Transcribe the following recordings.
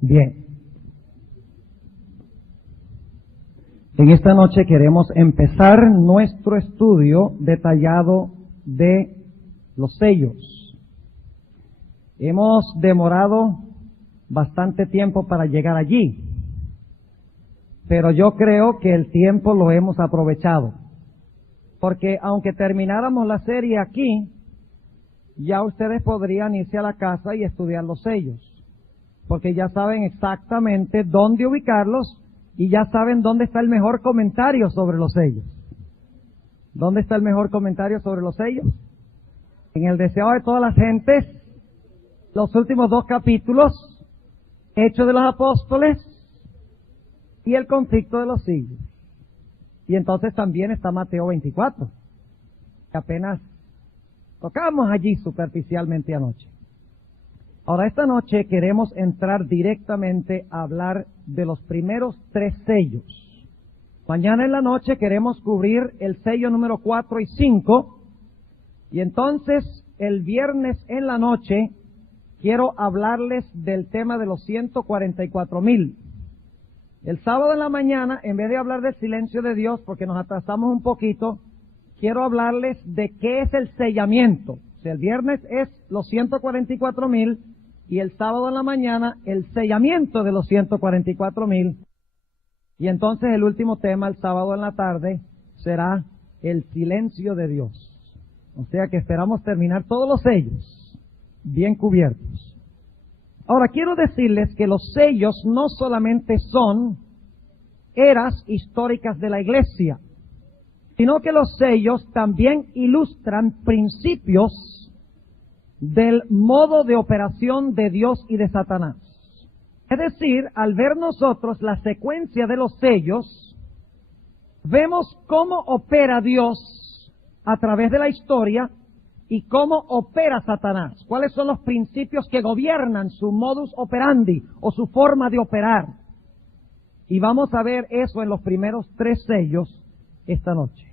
Bien. En esta noche queremos empezar nuestro estudio detallado de los sellos. Hemos demorado bastante tiempo para llegar allí, pero yo creo que el tiempo lo hemos aprovechado, porque aunque termináramos la serie aquí, ya ustedes podrían irse a la casa y estudiar los sellos, porque ya saben exactamente dónde ubicarlos y ya saben dónde está el mejor comentario sobre los sellos. ¿Dónde está el mejor comentario sobre los sellos? En el deseo de todas las gentes, los últimos 2 capítulos, Hechos de los Apóstoles y el conflicto de los siglos. Y entonces también está Mateo 24, que apenas tocamos allí superficialmente anoche. Ahora, esta noche queremos entrar directamente a hablar de los primeros 3 sellos. Mañana en la noche queremos cubrir el sello número 4 y 5. Y entonces, el viernes en la noche, quiero hablarles del tema de los 144,000. El sábado en la mañana, en vez de hablar del silencio de Dios, porque nos atrasamos un poquito, quiero hablarles de qué es el sellamiento. O sea, el viernes es los 144,000 y el sábado en la mañana el sellamiento de los 144,000. Y entonces el último tema, el sábado en la tarde, será el silencio de Dios. O sea que esperamos terminar todos los sellos bien cubiertos. Ahora, quiero decirles que los sellos no solamente son eras históricas de la iglesia, sino que los sellos también ilustran principios del modo de operación de Dios y de Satanás. Es decir, al ver nosotros la secuencia de los sellos, vemos cómo opera Dios a través de la historia y cómo opera Satanás. ¿Cuáles son los principios que gobiernan su modus operandi o su forma de operar? Y vamos a ver eso en los primeros 3 sellos esta noche.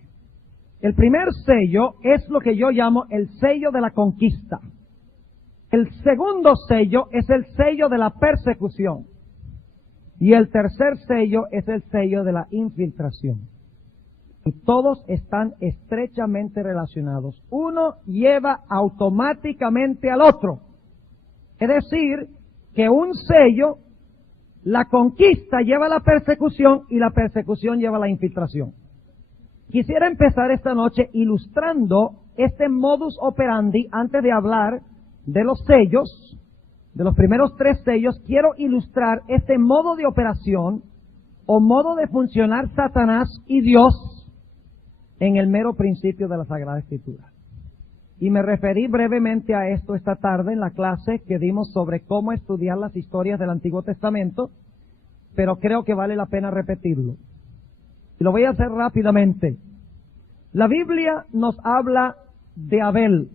El primer sello es lo que yo llamo el sello de la conquista. El segundo sello es el sello de la persecución. Y el tercer sello es el sello de la infiltración. Y todos están estrechamente relacionados. Uno lleva automáticamente al otro. Es decir, que un sello, la conquista lleva a la persecución y la persecución lleva a la infiltración. Quisiera empezar esta noche ilustrando este modus operandi. Antes de hablar de los sellos, de los primeros 3 sellos, quiero ilustrar este modo de operación o modo de funcionar Satanás y Dios en el mero principio de la Sagrada Escritura. Y me referí brevemente a esto esta tarde en la clase que dimos sobre cómo estudiar las historias del Antiguo Testamento, pero creo que vale la pena repetirlo. Y lo voy a hacer rápidamente. La Biblia nos habla de Abel,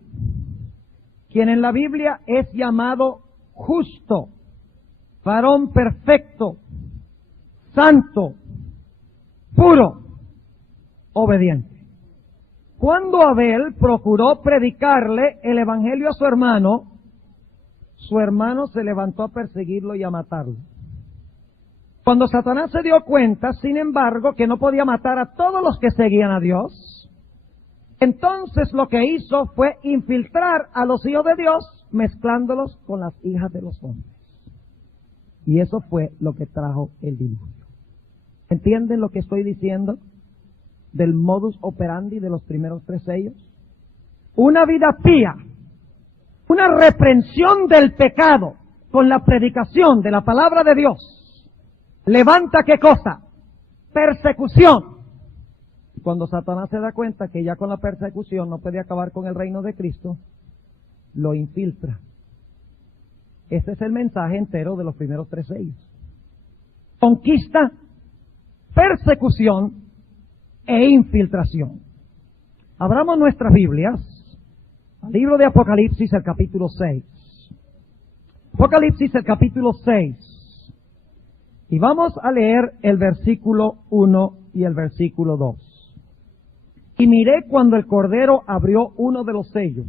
quien en la Biblia es llamado justo, varón perfecto, santo, puro, obediente. Cuando Abel procuró predicarle el evangelio a su hermano se levantó a perseguirlo y a matarlo. Cuando Satanás se dio cuenta, sin embargo, que no podía matar a todos los que seguían a Dios, entonces lo que hizo fue infiltrar a los hijos de Dios, mezclándolos con las hijas de los hombres. Y eso fue lo que trajo el diluvio. ¿Entienden lo que estoy diciendo del modus operandi de los primeros 3 sellos? Una vida pía, una reprensión del pecado con la predicación de la palabra de Dios, levanta ¿qué cosa? Persecución. Cuando Satanás se da cuenta que ya con la persecución no puede acabar con el reino de Cristo, lo infiltra. Ese es el mensaje entero de los primeros 3 sellos. Conquista, persecución e infiltración. Abramos nuestras Biblias al libro de Apocalipsis, el capítulo 6. Apocalipsis, el capítulo 6. Y vamos a leer el versículo 1 y el versículo 2. Y miré cuando el Cordero abrió uno de los sellos,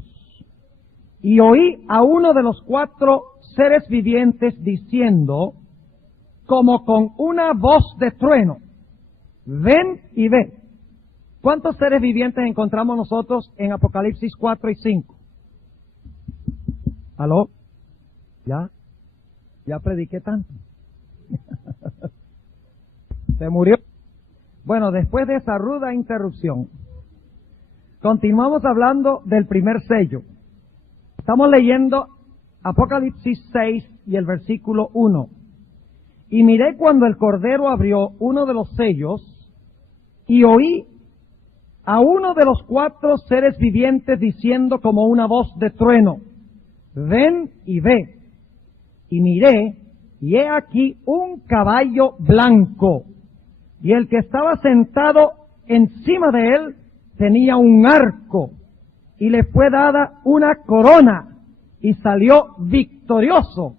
y oí a uno de los 4 seres vivientes diciendo: como con una voz de trueno. Ven y ve. ¿Cuántos seres vivientes encontramos nosotros en Apocalipsis 4 y 5? ¿Aló? Ya prediqué tanto. Se murió. Bueno, después de esa ruda interrupción, continuamos hablando del primer sello. Estamos leyendo Apocalipsis 6 y el versículo 1. Y miré cuando el Cordero abrió uno de los sellos y oí a uno de los 4 seres vivientes diciendo como una voz de trueno, ven y ve. Y miré, y he aquí un caballo blanco, y el que estaba sentado encima de él tenía un arco, y le fue dada una corona, y salió victorioso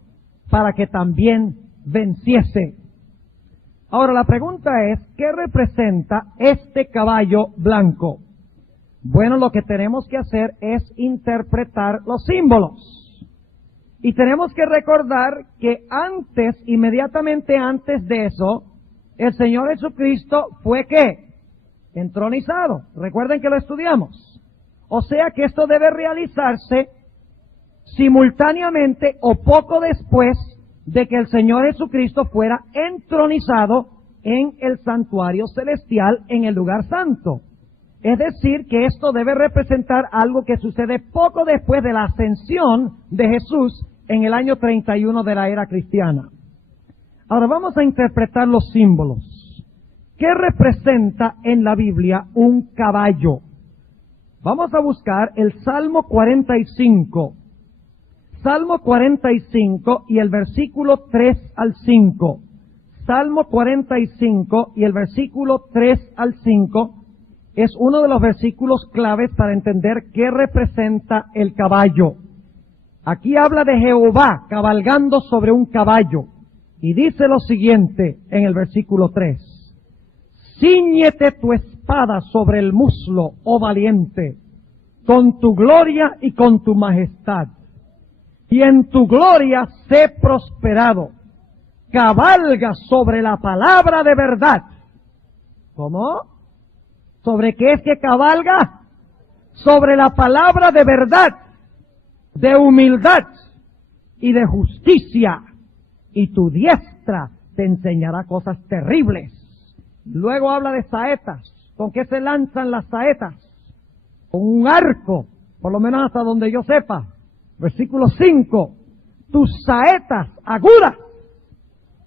para que también venciese. Ahora la pregunta es, ¿qué representa este caballo blanco? Bueno, lo que tenemos que hacer es interpretar los símbolos. Y tenemos que recordar que inmediatamente antes de eso, el Señor Jesucristo fue ¿qué? Entronizado. Recuerden que lo estudiamos. O sea que esto debe realizarse simultáneamente o poco después de que el Señor Jesucristo fuera entronizado en el santuario celestial, en el lugar santo. Es decir, que esto debe representar algo que sucede poco después de la ascensión de Jesús en el año 31 de la era cristiana. Ahora vamos a interpretar los símbolos. ¿Qué representa en la Biblia un caballo? Vamos a buscar el Salmo 45. Salmo 45 y el versículo 3 al 5. Salmo 45 y el versículo 3 al 5 es uno de los versículos claves para entender qué representa el caballo. Aquí habla de Jehová cabalgando sobre un caballo. Y dice lo siguiente en el versículo 3. Cíñete tu espada sobre el muslo, oh valiente, con tu gloria y con tu majestad. Y en tu gloria sé prosperado. Cabalga sobre la palabra de verdad. ¿Cómo? ¿Sobre qué es que cabalga? Sobre la palabra de verdad, de humildad y de justicia. Y tu diestra te enseñará cosas terribles. Luego habla de saetas. ¿Con qué se lanzan las saetas? Con un arco, por lo menos hasta donde yo sepa. Versículo 5. Tus saetas agudas,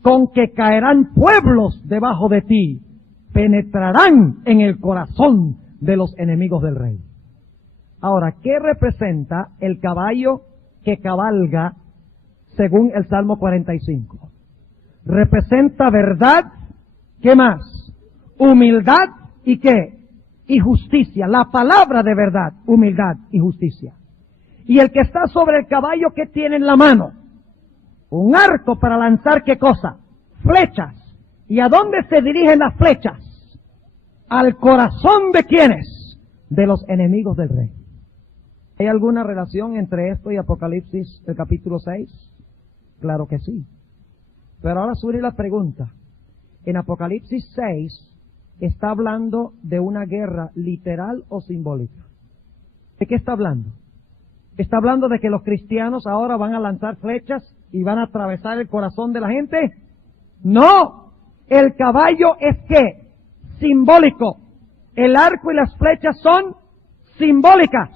con que caerán pueblos debajo de ti, penetrarán en el corazón de los enemigos del rey. Ahora, ¿qué representa el caballo que cabalga según el Salmo 45? Representa verdad, ¿qué más? Humildad y ¿qué? Y justicia. La palabra de verdad, humildad y justicia. Y el que está sobre el caballo, ¿qué tiene en la mano? Un arco para lanzar ¿qué cosa? Flechas. ¿Y a dónde se dirigen las flechas? Al corazón de ¿quiénes? De los enemigos del rey. ¿Hay alguna relación entre esto y Apocalipsis, el capítulo 6? Claro que sí. Pero ahora surge la pregunta. En Apocalipsis 6, ¿está hablando de una guerra literal o simbólica? ¿De qué está hablando? ¿Está hablando de que los cristianos ahora van a lanzar flechas y van a atravesar el corazón de la gente? ¡No! El caballo es ¿qué? Simbólico. El arco y las flechas son simbólicas.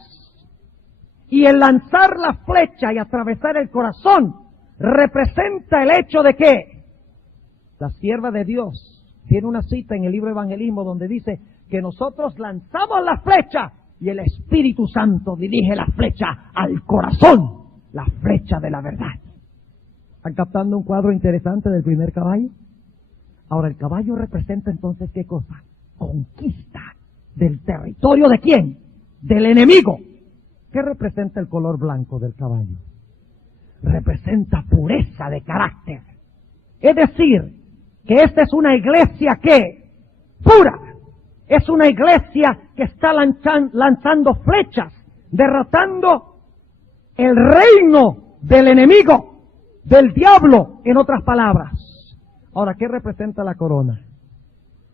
Y el lanzar la flecha y atravesar el corazón representa el hecho de que la sierva de Dios tiene una cita en el libro Evangelismo donde dice que nosotros lanzamos la flecha y el Espíritu Santo dirige la flecha al corazón, la flecha de la verdad. ¿Están captando un cuadro interesante del primer caballo? Ahora, el caballo representa entonces ¿qué cosa? Conquista del territorio ¿de quién? Del enemigo. ¿Qué representa el color blanco del caballo? Representa pureza de carácter. Es decir, que esta es una iglesia que pura. Es una iglesia que está lanzando flechas, derrotando el reino del enemigo, del diablo, en otras palabras. Ahora, ¿qué representa la corona?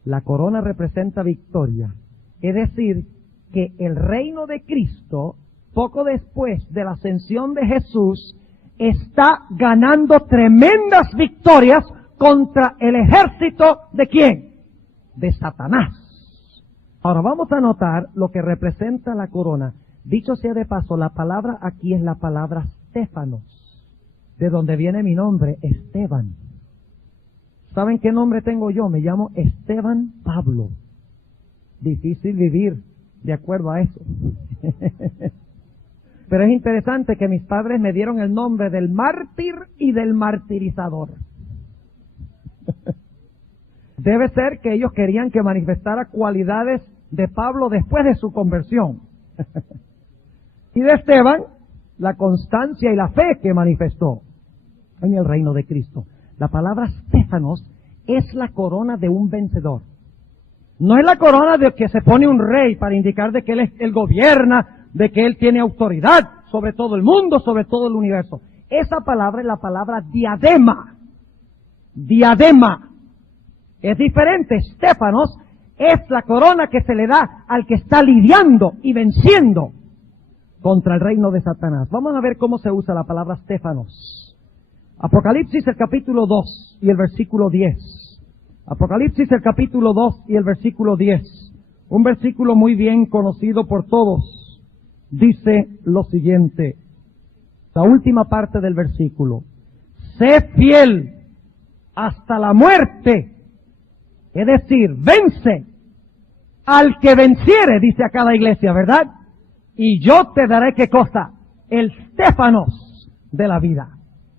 La corona representa victoria. Es decir, que el reino de Cristo, poco después de la ascensión de Jesús, está ganando tremendas victorias contra el ejército ¿de quién? De Satanás. Ahora vamos a notar lo que representa la corona. Dicho sea de paso, la palabra aquí es la palabra Stéfanos, de donde viene mi nombre, Esteban. ¿Saben qué nombre tengo yo? Me llamo Esteban Pablo. Difícil vivir de acuerdo a eso. Pero es interesante que mis padres me dieron el nombre del mártir y del martirizador. Debe ser que ellos querían que manifestara cualidades de Pablo después de su conversión. Y de Esteban, la constancia y la fe que manifestó en el reino de Cristo. La palabra Stéfanos es la corona de un vencedor. No es la corona de que se pone un rey para indicar de que él gobierna, de que él tiene autoridad sobre todo el mundo, sobre todo el universo. Esa palabra es la palabra diadema. Diadema. Es diferente. Stéfanos es la corona que se le da al que está lidiando y venciendo contra el reino de Satanás. Vamos a ver cómo se usa la palabra Stéfanos. Apocalipsis el capítulo 2 y el versículo 10. Apocalipsis el capítulo 2 y el versículo 10. Un versículo muy bien conocido por todos. Dice lo siguiente. La última parte del versículo. Sé fiel hasta la muerte. Es decir, vence al que venciere, dice a cada iglesia, ¿verdad? Y yo te daré, ¿qué cosa? El Stéfanos de la vida.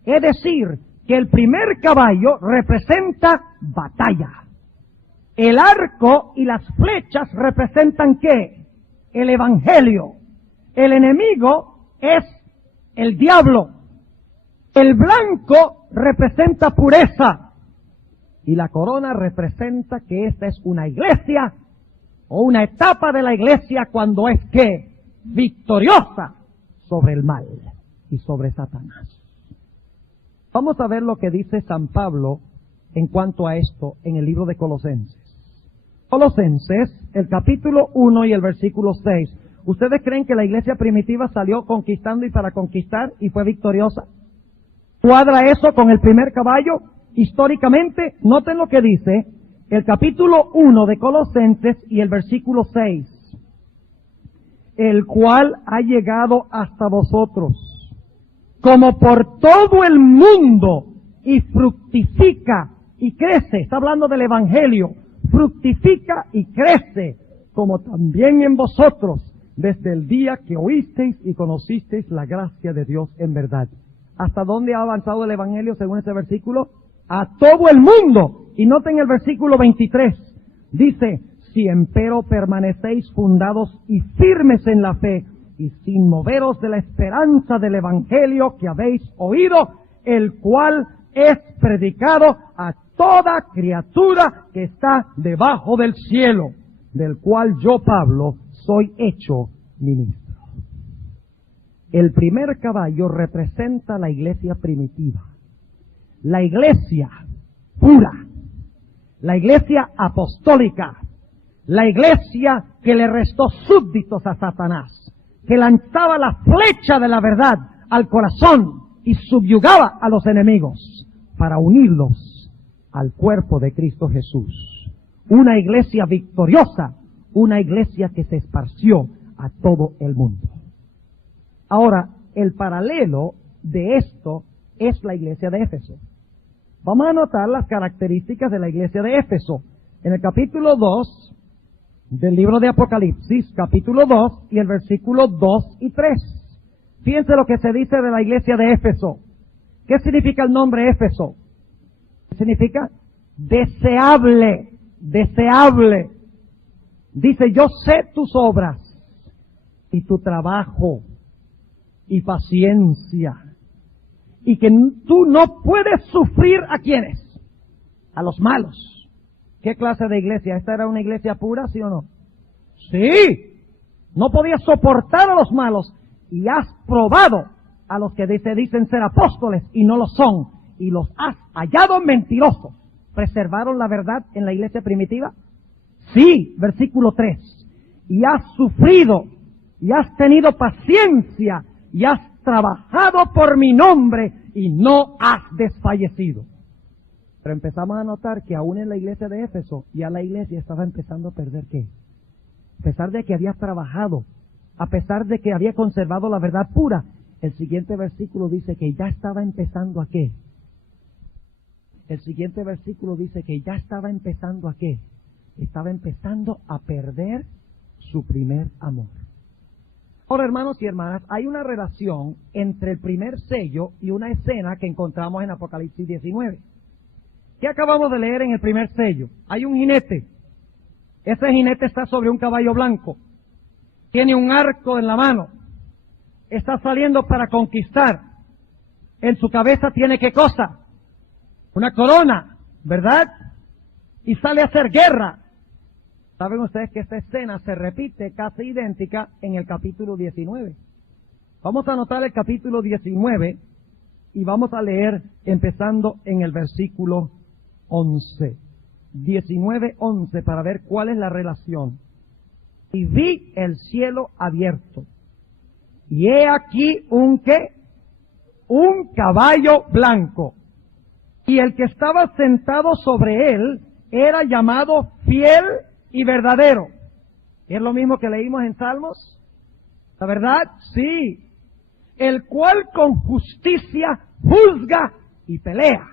Es decir, que el primer caballo representa batalla. El arco y las flechas representan ¿qué? El evangelio. El enemigo es el diablo. El blanco representa pureza. Y la corona representa que esta es una iglesia o una etapa de la iglesia cuando es ¿qué? Victoriosa sobre el mal y sobre Satanás. Vamos a ver lo que dice San Pablo en cuanto a esto en el libro de Colosenses. Colosenses, el capítulo 1 y el versículo 6. ¿Ustedes creen que la iglesia primitiva salió conquistando y para conquistar y fue victoriosa? ¿Cuadra eso con el primer caballo? Históricamente, noten lo que dice el capítulo 1 de Colosenses y el versículo 6. El cual ha llegado hasta vosotros como por todo el mundo y fructifica y crece. Está hablando del evangelio. Fructifica y crece, como también en vosotros, desde el día que oísteis y conocisteis la gracia de Dios en verdad. ¿Hasta dónde ha avanzado el evangelio según ese versículo? A todo el mundo. Y noten el versículo 23. Dice, si empero permanecéis fundados y firmes en la fe, y sin moveros de la esperanza del evangelio que habéis oído, el cual es predicado a toda criatura que está debajo del cielo, del cual yo, Pablo, soy hecho ministro. El primer caballo representa la iglesia primitiva, la iglesia pura, la iglesia apostólica, la iglesia que le restó súbditos a Satanás, que lanzaba la flecha de la verdad al corazón y subyugaba a los enemigos para unirlos al cuerpo de Cristo Jesús. Una iglesia victoriosa, una iglesia que se esparció a todo el mundo. Ahora, el paralelo de esto es la iglesia de Éfeso. Vamos a notar las características de la iglesia de Éfeso. En el capítulo 2 del libro de Apocalipsis, capítulo 2 y el versículo 2 y 3. Fíjense lo que se dice de la iglesia de Éfeso. ¿Qué significa el nombre Éfeso? Significa deseable, deseable. Dice, yo sé tus obras y tu trabajo y paciencia, y que tú no puedes sufrir ¿a quiénes? A los malos. ¿Qué clase de iglesia? ¿Esta era una iglesia pura, sí o no? Sí. No podías soportar a los malos. Y has probado a los que se dicen ser apóstoles y no lo son. Y los has hallado mentirosos. preservaron la verdad en la iglesia primitiva? Sí, versículo 3. Y has sufrido, y has tenido paciencia, y has trabajado por mi nombre, y no has desfallecido. Pero empezamos a notar que aún en la iglesia de Éfeso, ya la iglesia estaba empezando a perder ¿qué? A pesar de que había trabajado, a pesar de que había conservado la verdad pura, el siguiente versículo dice que ya estaba empezando ¿a qué? El siguiente versículo dice que ya estaba empezando ¿a qué? Estaba empezando a perder su primer amor. Ahora, hermanos y hermanas, hay una relación entre el primer sello y una escena que encontramos en Apocalipsis 19. ¿Qué acabamos de leer en el primer sello? Hay un jinete. Ese jinete está sobre un caballo blanco. Tiene un arco en la mano. Está saliendo para conquistar. En su cabeza tiene ¿qué cosa? Una corona, ¿verdad? Y sale a hacer guerra. ¿Saben ustedes que esta escena se repite casi idéntica en el capítulo 19? Vamos a anotar el capítulo 19 y vamos a leer empezando en el versículo 11. 19:11 para ver cuál es la relación. Y vi el cielo abierto. Y he aquí un ¿qué? Un caballo blanco. Y el que estaba sentado sobre él era llamado Fiel y Verdadero. ¿Es lo mismo que leímos en Salmos? ¿La verdad? Sí. El cual con justicia juzga y pelea.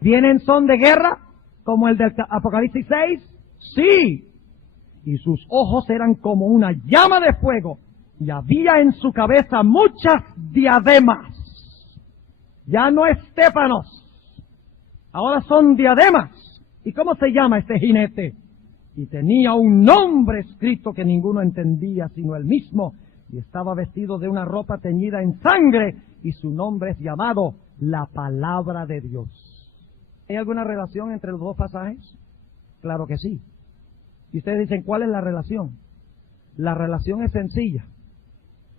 ¿Viene en son de guerra como el del Apocalipsis 6? Sí. Y sus ojos eran como una llama de fuego y había en su cabeza muchas diademas. Ya no estéfanos, ahora son diademas. ¿Y cómo se llama este jinete? Y tenía un nombre escrito que ninguno entendía sino él mismo, y estaba vestido de una ropa teñida en sangre, y su nombre es llamado la Palabra de Dios. ¿Hay alguna relación entre los dos pasajes? Claro que sí. Y ustedes dicen, ¿cuál es la relación? La relación es sencilla.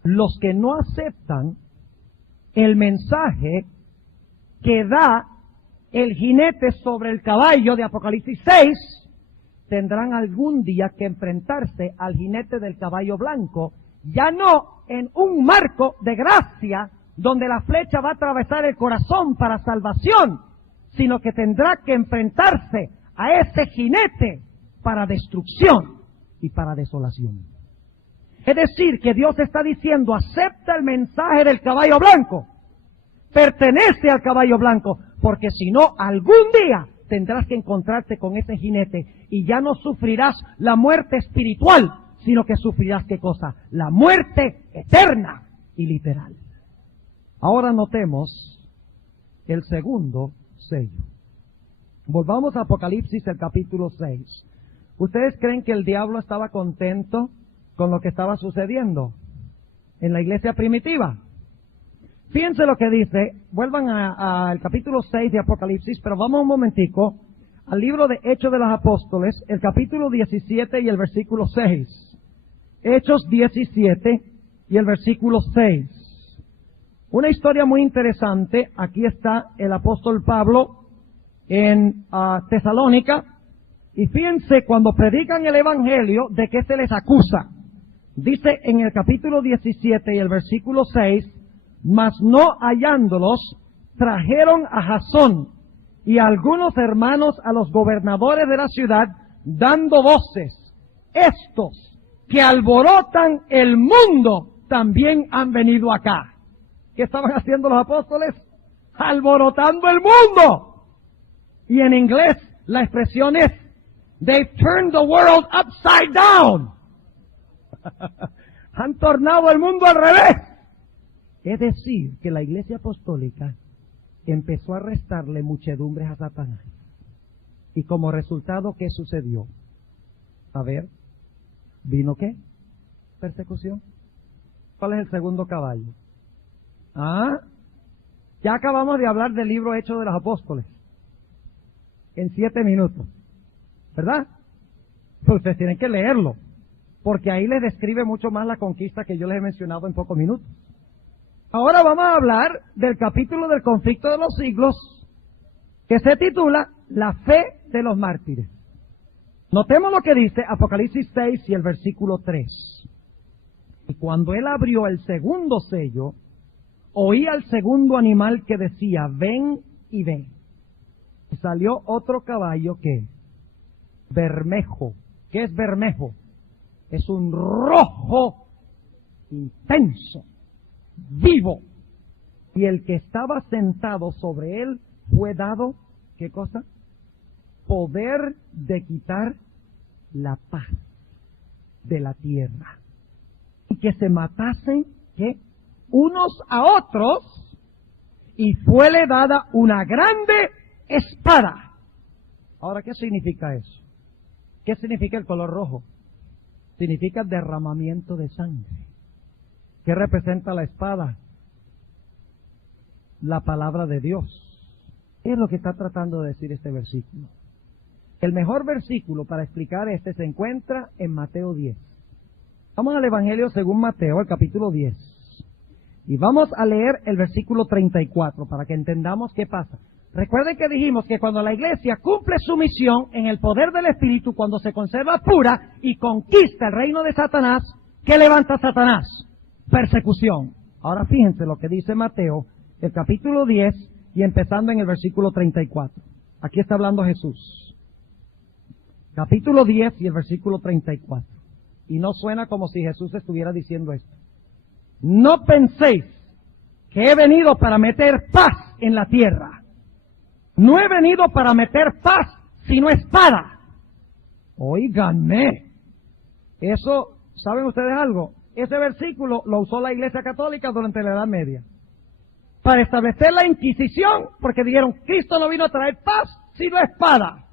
Los que no aceptan el mensaje que da el jinete sobre el caballo de Apocalipsis 6, tendrán algún día que enfrentarse al jinete del caballo blanco, ya no en un marco de gracia donde la flecha va a atravesar el corazón para salvación, sino que tendrá que enfrentarse a ese jinete para destrucción y para desolación. Es decir, que Dios está diciendo, acepta el mensaje del caballo blanco, pertenece al caballo blanco, porque si no, algún día tendrás que encontrarte con ese jinete y ya no sufrirás la muerte espiritual, sino que sufrirás ¿qué cosa? La muerte eterna y literal. Ahora notemos el segundo sello. Volvamos a Apocalipsis, el capítulo 6. ¿Ustedes creen que el diablo estaba contento con lo que estaba sucediendo en la iglesia primitiva? Fíjense lo que dice, vuelvan al capítulo 6 de Apocalipsis, pero vamos un momentico al libro de Hechos de los Apóstoles, el capítulo 17 y el versículo 6. Hechos 17 y el versículo 6. Una historia muy interesante, aquí está el apóstol Pablo en Tesalónica, y fíjense cuando predican el evangelio de qué se les acusa. Dice en el capítulo 17 y el versículo 6, mas no hallándolos, trajeron a Jasón y a algunos hermanos a los gobernadores de la ciudad, dando voces. Estos que alborotan el mundo también han venido acá. ¿Qué estaban haciendo los apóstoles? Alborotando el mundo. Y en inglés la expresión es, they've turned the world upside down. Han tornado el mundo al revés. Es decir, que la iglesia apostólica empezó a restarle muchedumbres a Satanás. Y como resultado, ¿qué sucedió? A ver, ¿vino qué? Persecución. ¿Cuál es el segundo caballo? Ya acabamos de hablar del libro Hechos de los Apóstoles. En 7 minutos. ¿Verdad? Pues ustedes tienen que leerlo. Porque ahí les describe mucho más la conquista que yo les he mencionado en pocos minutos. Ahora vamos a hablar del capítulo del conflicto de los siglos, que se titula la fe de los mártires. Notemos lo que dice Apocalipsis 6 y el versículo 3. Y cuando él abrió el segundo sello, oí al segundo animal que decía, ven y ve. Y salió otro caballo que bermejo. ¿Qué es bermejo? Es un rojo intenso, vivo. Y el que estaba sentado sobre él fue dado, ¿qué cosa? Poder de quitar la paz de la tierra. Y que se matasen, ¿qué? Unos a otros, y fuele dada una grande espada. Ahora, ¿qué significa eso? ¿Qué significa el color rojo? Significa derramamiento de sangre. ¿Qué representa la espada? La palabra de Dios. Es lo que está tratando de decir este versículo. El mejor versículo para explicar este se encuentra en Mateo 10. Vamos al Evangelio según Mateo, el capítulo 10. Y vamos a leer el versículo 34 para que entendamos qué pasa. Recuerden que dijimos que cuando la iglesia cumple su misión en el poder del Espíritu, cuando se conserva pura y conquista el reino de Satanás, ¿qué levanta Satanás? Persecución. Ahora fíjense lo que dice Mateo, el capítulo 10 y empezando en el versículo 34. Aquí está hablando Jesús. Capítulo 10 y el versículo 34. Y no suena como si Jesús estuviera diciendo esto. No penséis que he venido para meter paz en la tierra. No he venido para meter paz, sino espada. Óiganme. Eso, ¿saben ustedes algo? Ese versículo lo usó la Iglesia Católica durante la Edad Media. Para establecer la Inquisición, porque dijeron, Cristo no vino a traer paz, sino espada.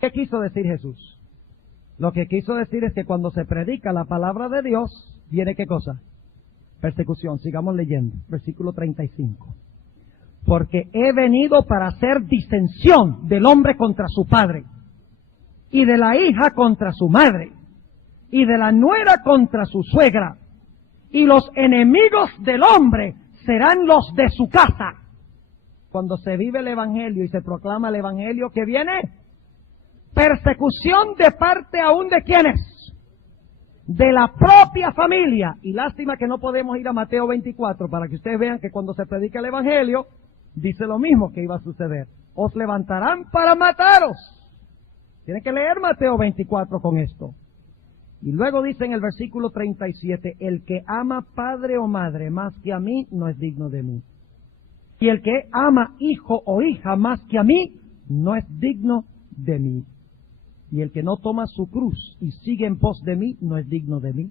¿Qué quiso decir Jesús? Lo que quiso decir es que cuando se predica la palabra de Dios, ¿viene qué cosa? Persecución. Sigamos leyendo. Versículo 35. Porque he venido para hacer disensión del hombre contra su padre, y de la hija contra su madre, y de la nuera contra su suegra, y los enemigos del hombre serán los de su casa. Cuando se vive el Evangelio y se proclama el Evangelio, ¿qué viene? Persecución de parte aún de ¿quiénes? De la propia familia. Y lástima que no podemos ir a Mateo 24 para que ustedes vean que cuando se predica el Evangelio, dice lo mismo que iba a suceder. Os levantarán para mataros. Tienen que leer Mateo 24 con esto. Y luego dice en el versículo 37, el que ama padre o madre más que a mí, no es digno de mí. Y el que ama hijo o hija más que a mí, no es digno de mí. Y el que no toma su cruz y sigue en pos de mí, no es digno de mí.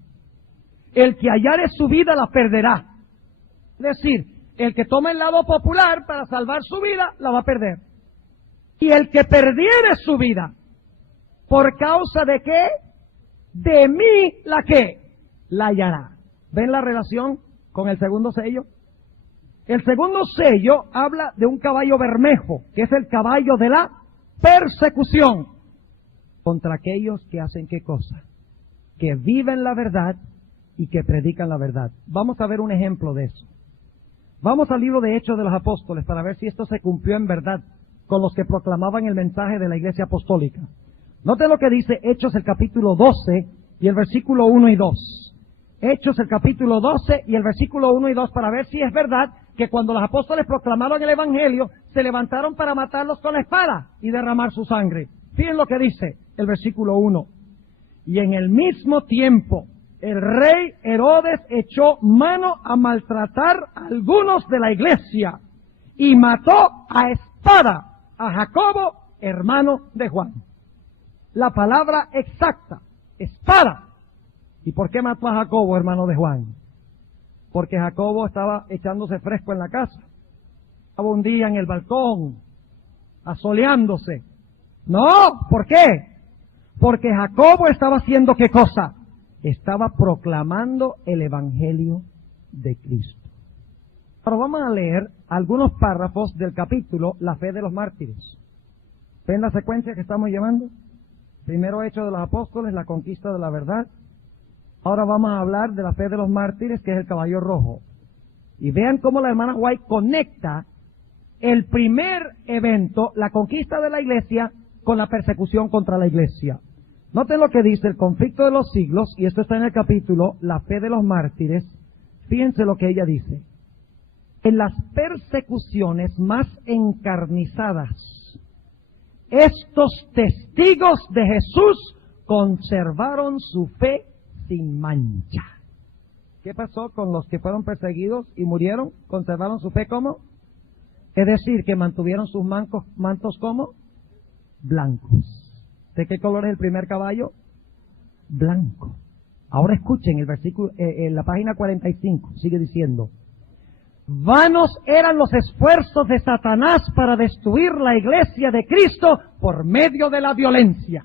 El que hallare su vida, la perderá. Es decir, el que toma el lado popular para salvar su vida, la va a perder. Y el que perdiere su vida, ¿por causa de qué? De mí, ¿la qué? La hallará. ¿Ven la relación con el segundo sello? El segundo sello habla de un caballo bermejo, que es el caballo de la persecución contra aquellos que hacen ¿qué cosa? Que viven la verdad y que predican la verdad. Vamos a ver un ejemplo de eso. Vamos al libro de Hechos de los Apóstoles para ver si esto se cumplió en verdad con los que proclamaban el mensaje de la Iglesia Apostólica. Noten lo que dice Hechos el capítulo 12 y el versículo 1 y 2. Hechos el capítulo 12 y el versículo 1 y 2 para ver si es verdad que cuando los apóstoles proclamaron el Evangelio se levantaron para matarlos con la espada y derramar su sangre. Fíjense lo que dice el versículo 1. Y en el mismo tiempo el rey Herodes echó mano a maltratar a algunos de la iglesia y mató a espada a Jacobo, hermano de Juan. La palabra exacta, espada. ¿Y por qué mató a Jacobo, hermano de Juan? Porque Jacobo estaba echándose fresco en la casa. Estaba un día en el balcón, asoleándose. No, ¿por qué? Porque Jacobo estaba haciendo ¿qué cosa? Estaba proclamando el Evangelio de Cristo. Ahora vamos a leer algunos párrafos del capítulo La fe de los mártires. ¿Ven la secuencia que estamos llevando? Primero Hechos de los Apóstoles, la conquista de la verdad. Ahora vamos a hablar de la fe de los mártires, que es el caballo rojo. Y vean cómo la hermana White conecta el primer evento, la conquista de la iglesia, con la persecución contra la iglesia. Noten lo que dice el conflicto de los siglos, y esto está en el capítulo La fe de los mártires. Fíjense lo que ella dice. En las persecuciones más encarnizadas, estos testigos de Jesús conservaron su fe sin mancha. ¿Qué pasó con los que fueron perseguidos y murieron? ¿Conservaron su fe cómo? Es decir, que mantuvieron sus mantos ¿cómo? Blancos. ¿De qué color es el primer caballo? Blanco. Ahora escuchen el versículo, en la página 45, sigue diciendo: vanos eran los esfuerzos de Satanás para destruir la iglesia de Cristo por medio de la violencia.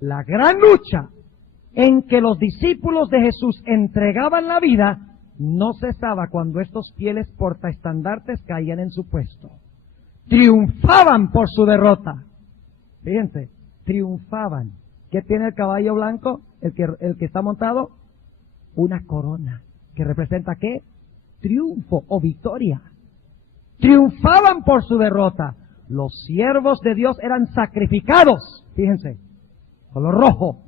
La gran lucha en que los discípulos de Jesús entregaban la vida no cesaba cuando estos fieles portaestandartes caían en su puesto. Triunfaban por su derrota. Fíjense, triunfaban. ¿Qué tiene el caballo blanco? El que está montado, una corona. ¿Que representa qué? Triunfo o victoria. Triunfaban por su derrota. Los siervos de Dios eran sacrificados. Fíjense, color rojo.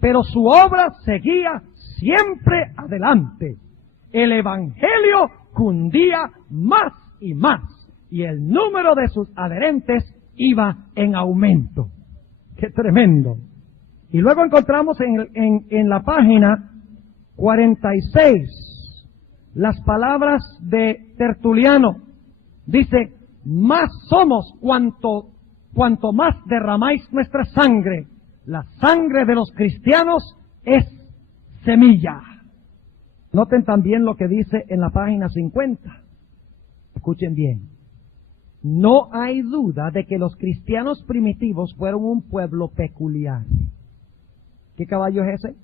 Pero su obra seguía siempre adelante. El evangelio cundía más y más. Y el número de sus adherentes iba en aumento. ¡Qué tremendo! Y luego encontramos en la página 46 las palabras de Tertuliano. Dice: más somos cuanto más derramáis nuestra sangre. La sangre de los cristianos es semilla. Noten también lo que dice en la página 50. Escuchen bien. No hay duda de que los cristianos primitivos fueron un pueblo peculiar. ¿Qué caballo es ese?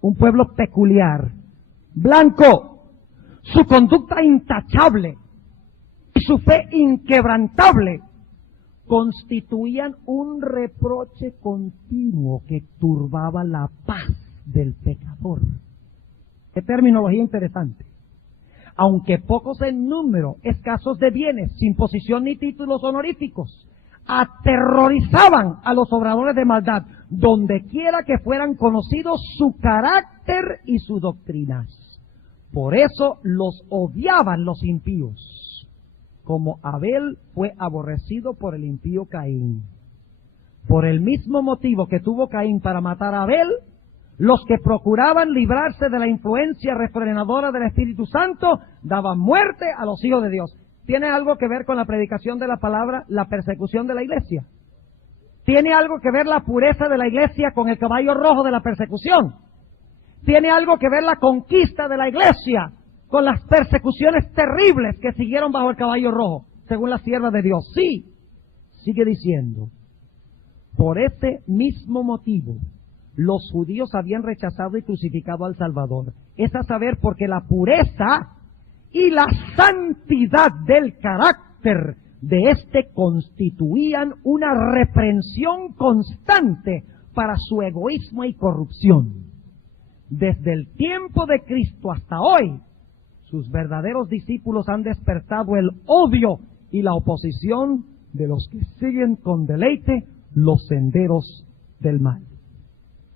Un pueblo peculiar. Blanco. Su conducta intachable y su fe inquebrantable constituían un reproche continuo que turbaba la paz del pecador. Qué terminología interesante. Aunque pocos en número, escasos de bienes, sin posición ni títulos honoríficos, aterrorizaban a los obradores de maldad, donde quiera que fueran conocidos su carácter y sus doctrinas. Por eso los odiaban los impíos, como Abel fue aborrecido por el impío Caín. Por el mismo motivo que tuvo Caín para matar a Abel, los que procuraban librarse de la influencia refrenadora del Espíritu Santo daban muerte a los hijos de Dios. ¿Tiene algo que ver con la predicación de la palabra, la persecución de la iglesia? ¿Tiene algo que ver la pureza de la iglesia con el caballo rojo de la persecución? ¿Tiene algo que ver la conquista de la iglesia con las persecuciones terribles que siguieron bajo el caballo rojo, según la sierva de Dios? Sí. Sigue diciendo: por ese mismo motivo, los judíos habían rechazado y crucificado al Salvador. Es a saber, porque la pureza y la santidad del carácter de éste constituían una reprensión constante para su egoísmo y corrupción. Desde el tiempo de Cristo hasta hoy, sus verdaderos discípulos han despertado el odio y la oposición de los que siguen con deleite los senderos del mal.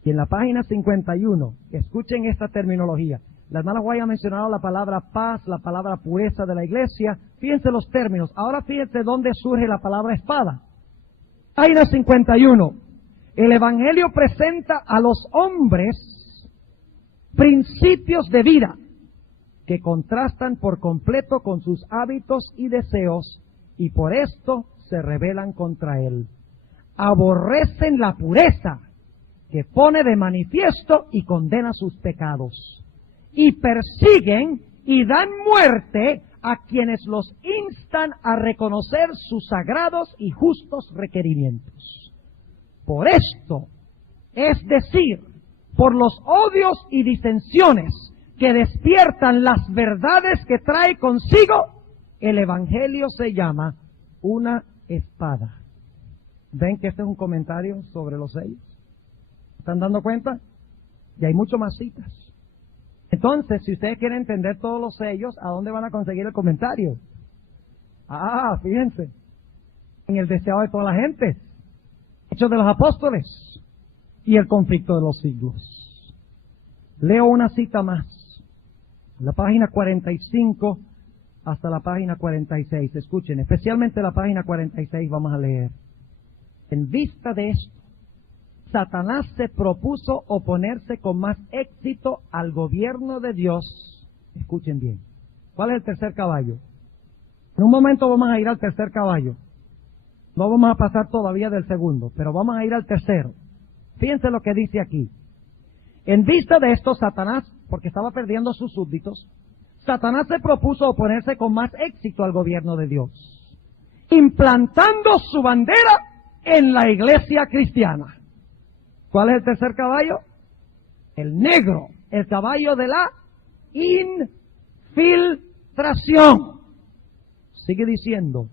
Y en la página 51, escuchen esta terminología. La hermana Guay ha mencionado la palabra paz, la palabra pureza de la iglesia. Fíjense los términos. Ahora fíjense dónde surge la palabra espada. Página 51. El Evangelio presenta a los hombres principios de vida que contrastan por completo con sus hábitos y deseos, y por esto se rebelan contra él. Aborrecen la pureza, que pone de manifiesto y condena sus pecados, y persiguen y dan muerte a quienes los instan a reconocer sus sagrados y justos requerimientos. Por esto, es decir, por los odios y disensiones que despiertan las verdades que trae consigo, el Evangelio se llama una espada. ¿Ven que este es un comentario sobre los sellos? ¿Están dando cuenta? Y hay mucho más citas. Entonces, si ustedes quieren entender todos los sellos, ¿a dónde van a conseguir el comentario? Fíjense, en el deseado de toda la gente, Hechos de los Apóstoles y el conflicto de los siglos. Leo una cita más, la página 45 hasta la página 46. Escuchen, especialmente la página 46 vamos a leer. En vista de esto, Satanás se propuso oponerse con más éxito al gobierno de Dios. Escuchen bien. ¿Cuál es el tercer caballo? En un momento vamos a ir al tercer caballo. No vamos a pasar todavía del segundo, pero vamos a ir al tercero. Fíjense lo que dice aquí. En vista de esto, Satanás, porque estaba perdiendo sus súbditos, Satanás se propuso oponerse con más éxito al gobierno de Dios, implantando su bandera en la iglesia cristiana. ¿Cuál es el tercer caballo? El negro, el caballo de la infiltración. Sigue diciendo,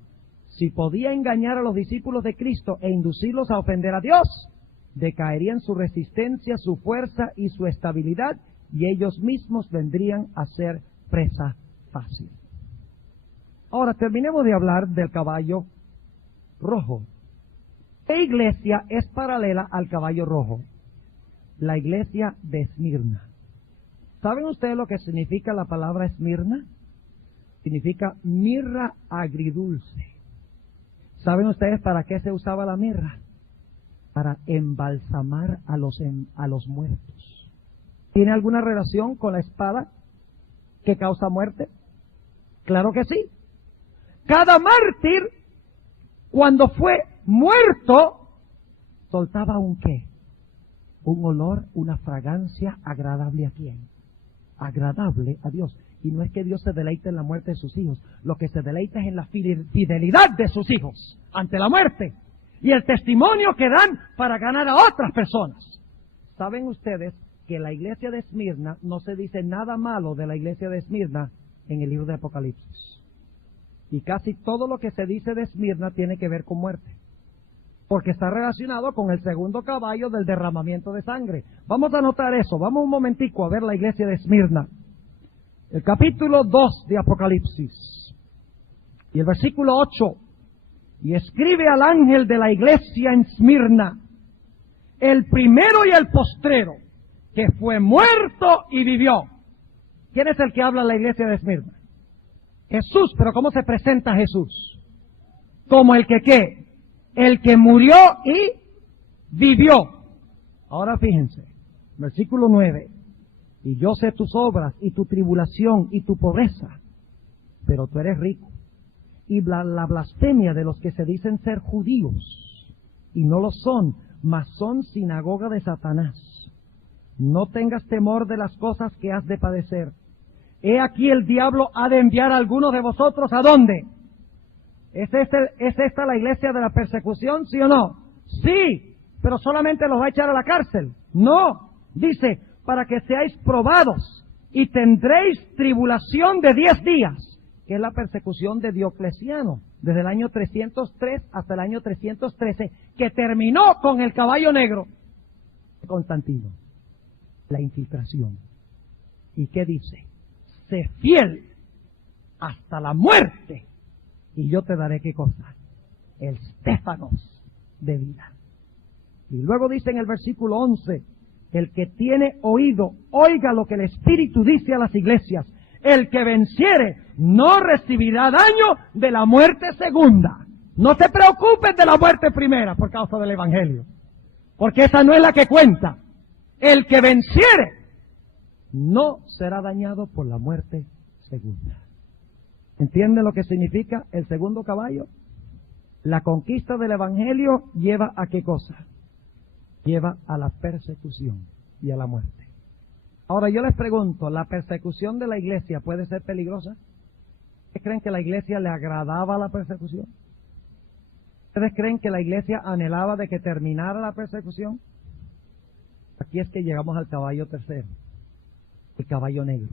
si podía engañar a los discípulos de Cristo e inducirlos a ofender a Dios, decaerían su resistencia, su fuerza y su estabilidad, y ellos mismos vendrían a ser presa fácil. Ahora terminemos de hablar del caballo rojo. ¿Qué iglesia es paralela al caballo rojo? La iglesia de Esmirna. ¿Saben ustedes lo que significa la palabra Esmirna? Significa mirra agridulce. ¿Saben ustedes para qué se usaba la mirra? Para embalsamar a los muertos. ¿Tiene alguna relación con la espada que causa muerte? Claro que sí. Cada mártir, cuando fue muerto, soltaba un qué, un olor, una fragancia agradable a quién, agradable a Dios. Y no es que Dios se deleite en la muerte de sus hijos, lo que se deleita es en la fidelidad de sus hijos ante la muerte y el testimonio que dan para ganar a otras personas. ¿Saben ustedes que la iglesia de Esmirna no se dice nada malo de la iglesia de Esmirna en el libro de Apocalipsis? Y casi todo lo que se dice de Esmirna tiene que ver con muerte, porque está relacionado con el segundo caballo del derramamiento de sangre. Vamos a anotar eso. Vamos un momentico a ver la iglesia de Esmirna. El capítulo 2 de Apocalipsis y el versículo 8. Y escribe al ángel de la iglesia en Esmirna, el primero y el postrero, que fue muerto y vivió. ¿Quién es el que habla en la iglesia de Esmirna? Jesús. Pero ¿cómo se presenta Jesús? Como el que ¿qué? El que murió y vivió. Ahora fíjense, versículo 9. Y yo sé tus obras y tu tribulación y tu pobreza, pero tú eres rico. Y la blasfemia de los que se dicen ser judíos, y no lo son, mas son sinagoga de Satanás. No tengas temor de las cosas que has de padecer. He aquí el diablo ha de enviar a algunos de vosotros, ¿a dónde? ¿Es esta la iglesia de la persecución, sí o no? Sí, pero solamente los va a echar a la cárcel. No, dice, para que seáis probados y tendréis tribulación de 10 días, que es la persecución de Diocleciano, desde el año 303 hasta el año 313, que terminó con el caballo negro de Constantino. La infiltración. ¿Y qué dice? Sé fiel hasta la muerte, y yo te daré ¿qué cosa? El stéfanos de vida. Y luego dice en el versículo 11, el que tiene oído, oiga lo que el Espíritu dice a las iglesias. El que venciere no recibirá daño de la muerte segunda. No se preocupen de la muerte primera por causa del Evangelio, porque esa no es la que cuenta. El que venciere no será dañado por la muerte segunda. ¿Entienden lo que significa el segundo caballo? La conquista del Evangelio lleva a ¿qué cosa? Lleva a la persecución y a la muerte. Ahora yo les pregunto, ¿la persecución de la iglesia puede ser peligrosa? ¿Ustedes creen que la iglesia le agradaba la persecución? ¿Ustedes creen que la iglesia anhelaba de que terminara la persecución? Aquí es que llegamos al caballo tercero, el caballo negro.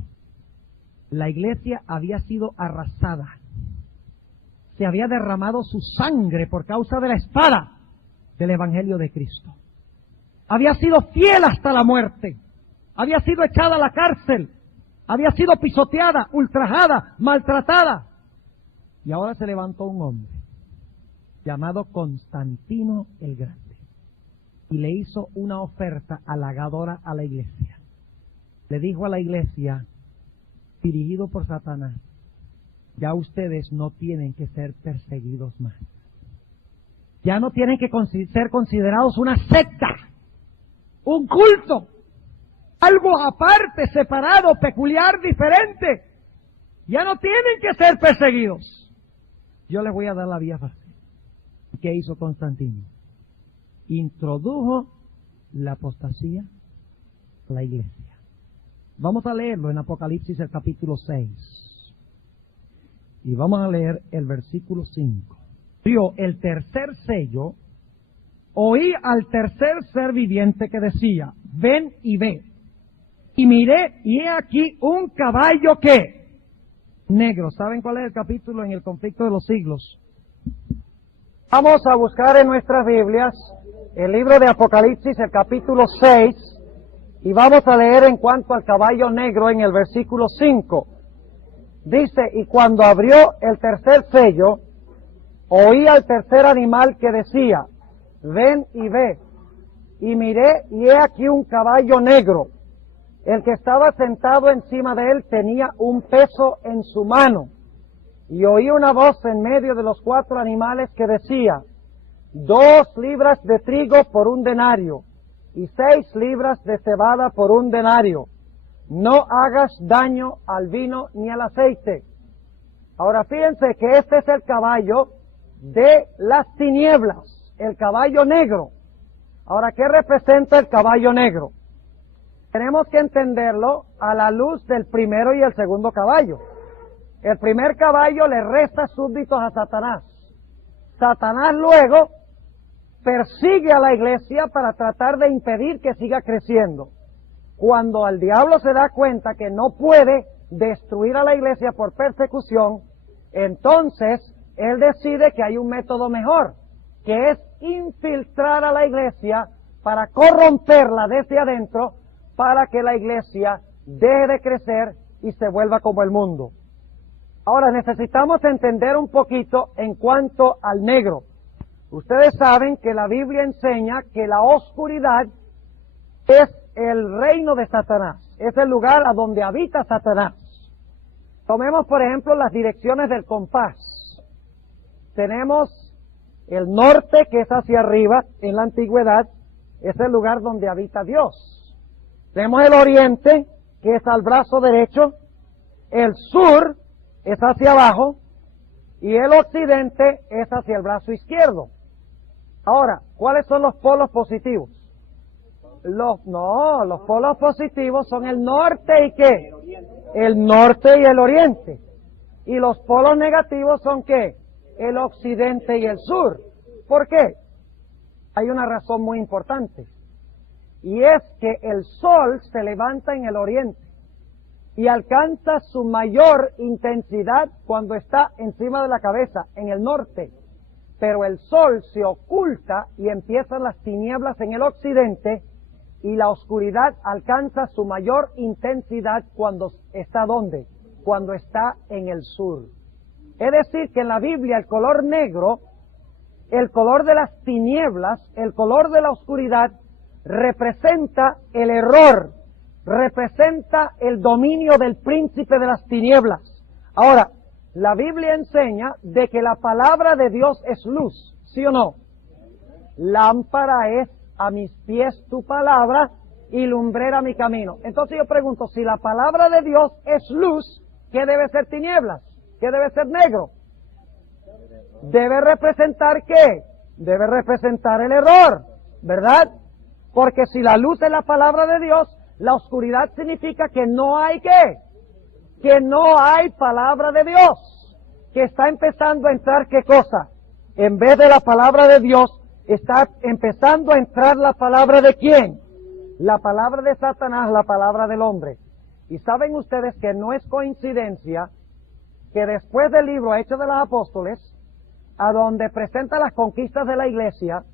La iglesia había sido arrasada. Se había derramado su sangre por causa de la espada del Evangelio de Cristo. Había sido fiel hasta la muerte. Había sido echada a la cárcel. Había sido pisoteada, ultrajada, maltratada. Y ahora se levantó un hombre llamado Constantino el Grande y le hizo una oferta halagadora a la iglesia. Le dijo a la iglesia, dirigido por Satanás, ya ustedes no tienen que ser perseguidos más. Ya no tienen que ser considerados una secta, un culto, algo aparte, separado, peculiar, diferente. Ya no tienen que ser perseguidos. Yo les voy a dar la vía fácil. ¿Qué hizo Constantino? Introdujo la apostasía a la iglesia. Vamos a leerlo en Apocalipsis el capítulo 6. Y vamos a leer el versículo 5. Abrió el tercer sello, oí al tercer ser viviente que decía, ven y ve. Y miré, y he aquí un caballo que negro. ¿Saben cuál es el capítulo en el conflicto de los siglos? Vamos a buscar en nuestras Biblias el libro de Apocalipsis, el capítulo 6, y vamos a leer en cuanto al caballo negro en el versículo 5. Dice, y cuando abrió el tercer sello, oí al tercer animal que decía, ven y ve. Y miré, y he aquí un caballo negro. El que estaba sentado encima de él tenía un peso en su mano. Y oí una voz en medio de los 4 animales que decía, 2 libras de trigo por 1 denario, y 6 libras de cebada por 1 denario. No hagas daño al vino ni al aceite. Ahora fíjense que este es el caballo de las tinieblas, el caballo negro. Ahora, ¿qué representa el caballo negro? Tenemos que entenderlo a la luz del primero y el segundo caballo. El primer caballo le resta súbditos a Satanás. Satanás luego persigue a la iglesia para tratar de impedir que siga creciendo. Cuando el diablo se da cuenta que no puede destruir a la iglesia por persecución, entonces él decide que hay un método mejor, que es infiltrar a la iglesia para corromperla desde adentro, para que la iglesia deje de crecer y se vuelva como el mundo. Ahora necesitamos entender un poquito en cuanto al negro. Ustedes saben que la Biblia enseña que la oscuridad es el reino de Satanás, es el lugar a donde habita Satanás. Tomemos por ejemplo las direcciones del compás. Tenemos el norte, que es hacia arriba, en la antigüedad, es el lugar donde habita Dios. Tenemos el oriente, que es al brazo derecho, el sur es hacia abajo, y el occidente es hacia el brazo izquierdo. Ahora, ¿cuáles son los polos positivos? Los polos positivos son el norte y ¿qué? El norte y el oriente. Y los polos negativos son ¿qué? El occidente y el sur. ¿Por qué? Hay una razón muy importante. Y es que el sol se levanta en el oriente y alcanza su mayor intensidad cuando está encima de la cabeza, en el norte. Pero el sol se oculta y empiezan las tinieblas en el occidente, y la oscuridad alcanza su mayor intensidad cuando está ¿dónde? Cuando está en el sur. Es decir, que en la Biblia el color negro, el color de las tinieblas, el color de la oscuridad, representa el error, representa el dominio del príncipe de las tinieblas. Ahora, la Biblia enseña de que la palabra de Dios es luz, ¿sí o no? Lámpara es a mis pies tu palabra y lumbrera mi camino. Entonces yo pregunto, si la palabra de Dios es luz, ¿qué debe ser tinieblas? ¿Qué debe ser negro? Debe representar ¿qué? Debe representar el error, ¿verdad? Porque si la luz es la palabra de Dios, la oscuridad significa que no hay ¿qué? Que no hay palabra de Dios. Que está empezando a entrar ¿qué cosa? En vez de la palabra de Dios, está empezando a entrar la palabra de ¿quién? La palabra de Satanás, la palabra del hombre. Y saben ustedes que no es coincidencia que después del libro Hechos de los Apóstoles, a donde presenta las conquistas de la iglesia,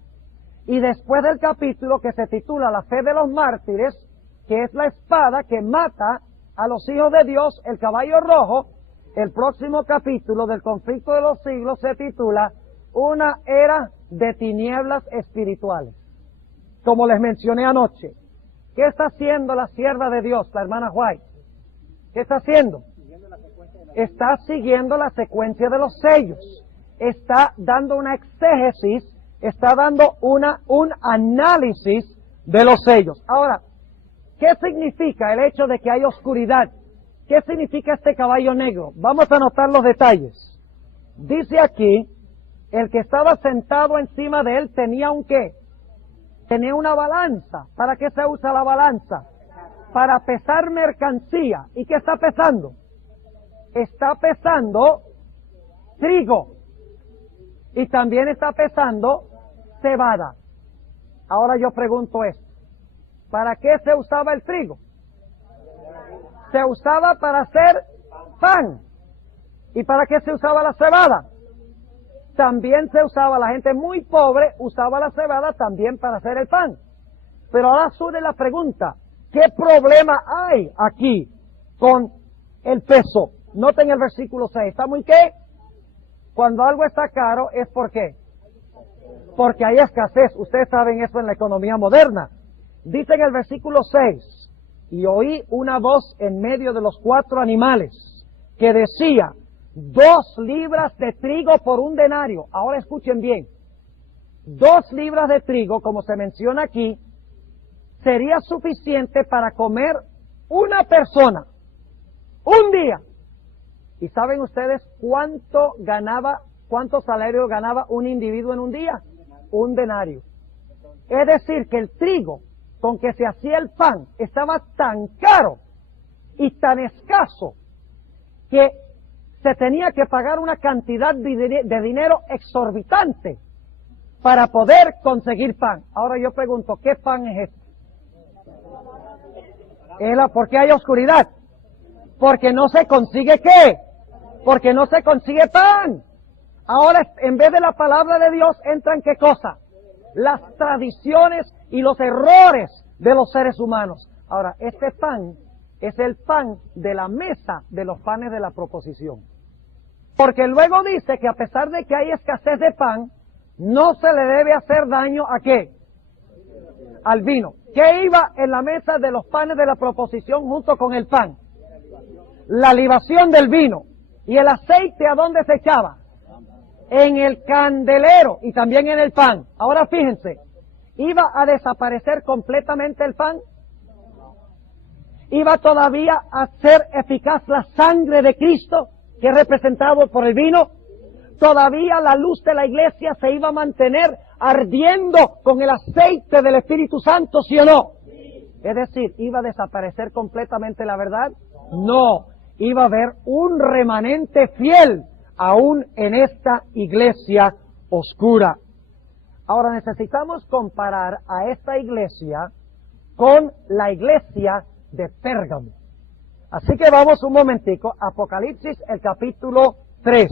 y después del capítulo que se titula La fe de los mártires, que es la espada que mata a los hijos de Dios, el caballo rojo, El próximo capítulo del conflicto de los siglos se titula Una era de tinieblas espirituales. Como les mencioné anoche, ¿qué está haciendo la sierva de Dios, la hermana White? ¿Qué está haciendo? Está siguiendo la secuencia de los sellos. Está dando una exégesis, está dando un análisis de los sellos. Ahora, ¿qué significa el hecho de que hay oscuridad? ¿Qué significa este caballo negro? Vamos a notar los detalles. Dice aquí, el que estaba sentado encima de él tenía un ¿qué? Tenía una balanza. ¿Para qué se usa la balanza? Para pesar mercancía. ¿Y qué está pesando? Está pesando trigo. Y también está pesando cebada. Ahora yo pregunto esto. ¿Para qué se usaba el trigo? Se usaba para hacer pan. ¿Y para qué se usaba la cebada? También se usaba, la gente muy pobre usaba la cebada también para hacer el pan. Pero ahora surge la pregunta, ¿qué problema hay aquí con el peso? Noten el versículo 6, ¿está muy qué? Cuando algo está caro, ¿es por qué? Porque hay escasez. Ustedes saben eso en la economía moderna. Dice en el versículo 6, y oí una voz en medio de los 4 animales que decía, 2 libras de trigo por un denario. Ahora escuchen bien. 2 libras de trigo, como se menciona aquí, sería suficiente para comer una persona, un día. ¿Y saben ustedes cuánto salario ganaba un individuo en un día? Un denario. Es decir, que el trigo con que se hacía el pan estaba tan caro y tan escaso que se tenía que pagar una cantidad de dinero exorbitante para poder conseguir pan. Ahora yo pregunto, ¿qué pan es este? ¿Por qué hay oscuridad? Porque no se consigue ¿qué? Porque no se consigue pan. Ahora, en vez de la palabra de Dios, entran ¿qué cosa? Las tradiciones y los errores de los seres humanos. Ahora, este pan es el pan de la mesa de los panes de la proposición. Porque luego dice que a pesar de que hay escasez de pan, no se le debe hacer daño ¿a qué? Al vino. ¿Qué iba en la mesa de los panes de la proposición junto con el pan? La libación del vino. ¿Y el aceite a dónde se echaba? En el candelero y también en el pan. Ahora fíjense, ¿iba a desaparecer completamente el pan? ¿Iba todavía a ser eficaz la sangre de Cristo, que es representado por el vino? ¿Todavía la luz de la iglesia se iba a mantener ardiendo con el aceite del Espíritu Santo, sí o no? Es decir, ¿iba a desaparecer completamente la verdad? No, iba a haber un remanente fiel aún en esta iglesia oscura. Ahora necesitamos comparar a esta iglesia con la iglesia de Pérgamo. Así que vamos un momentico, Apocalipsis, el capítulo 3.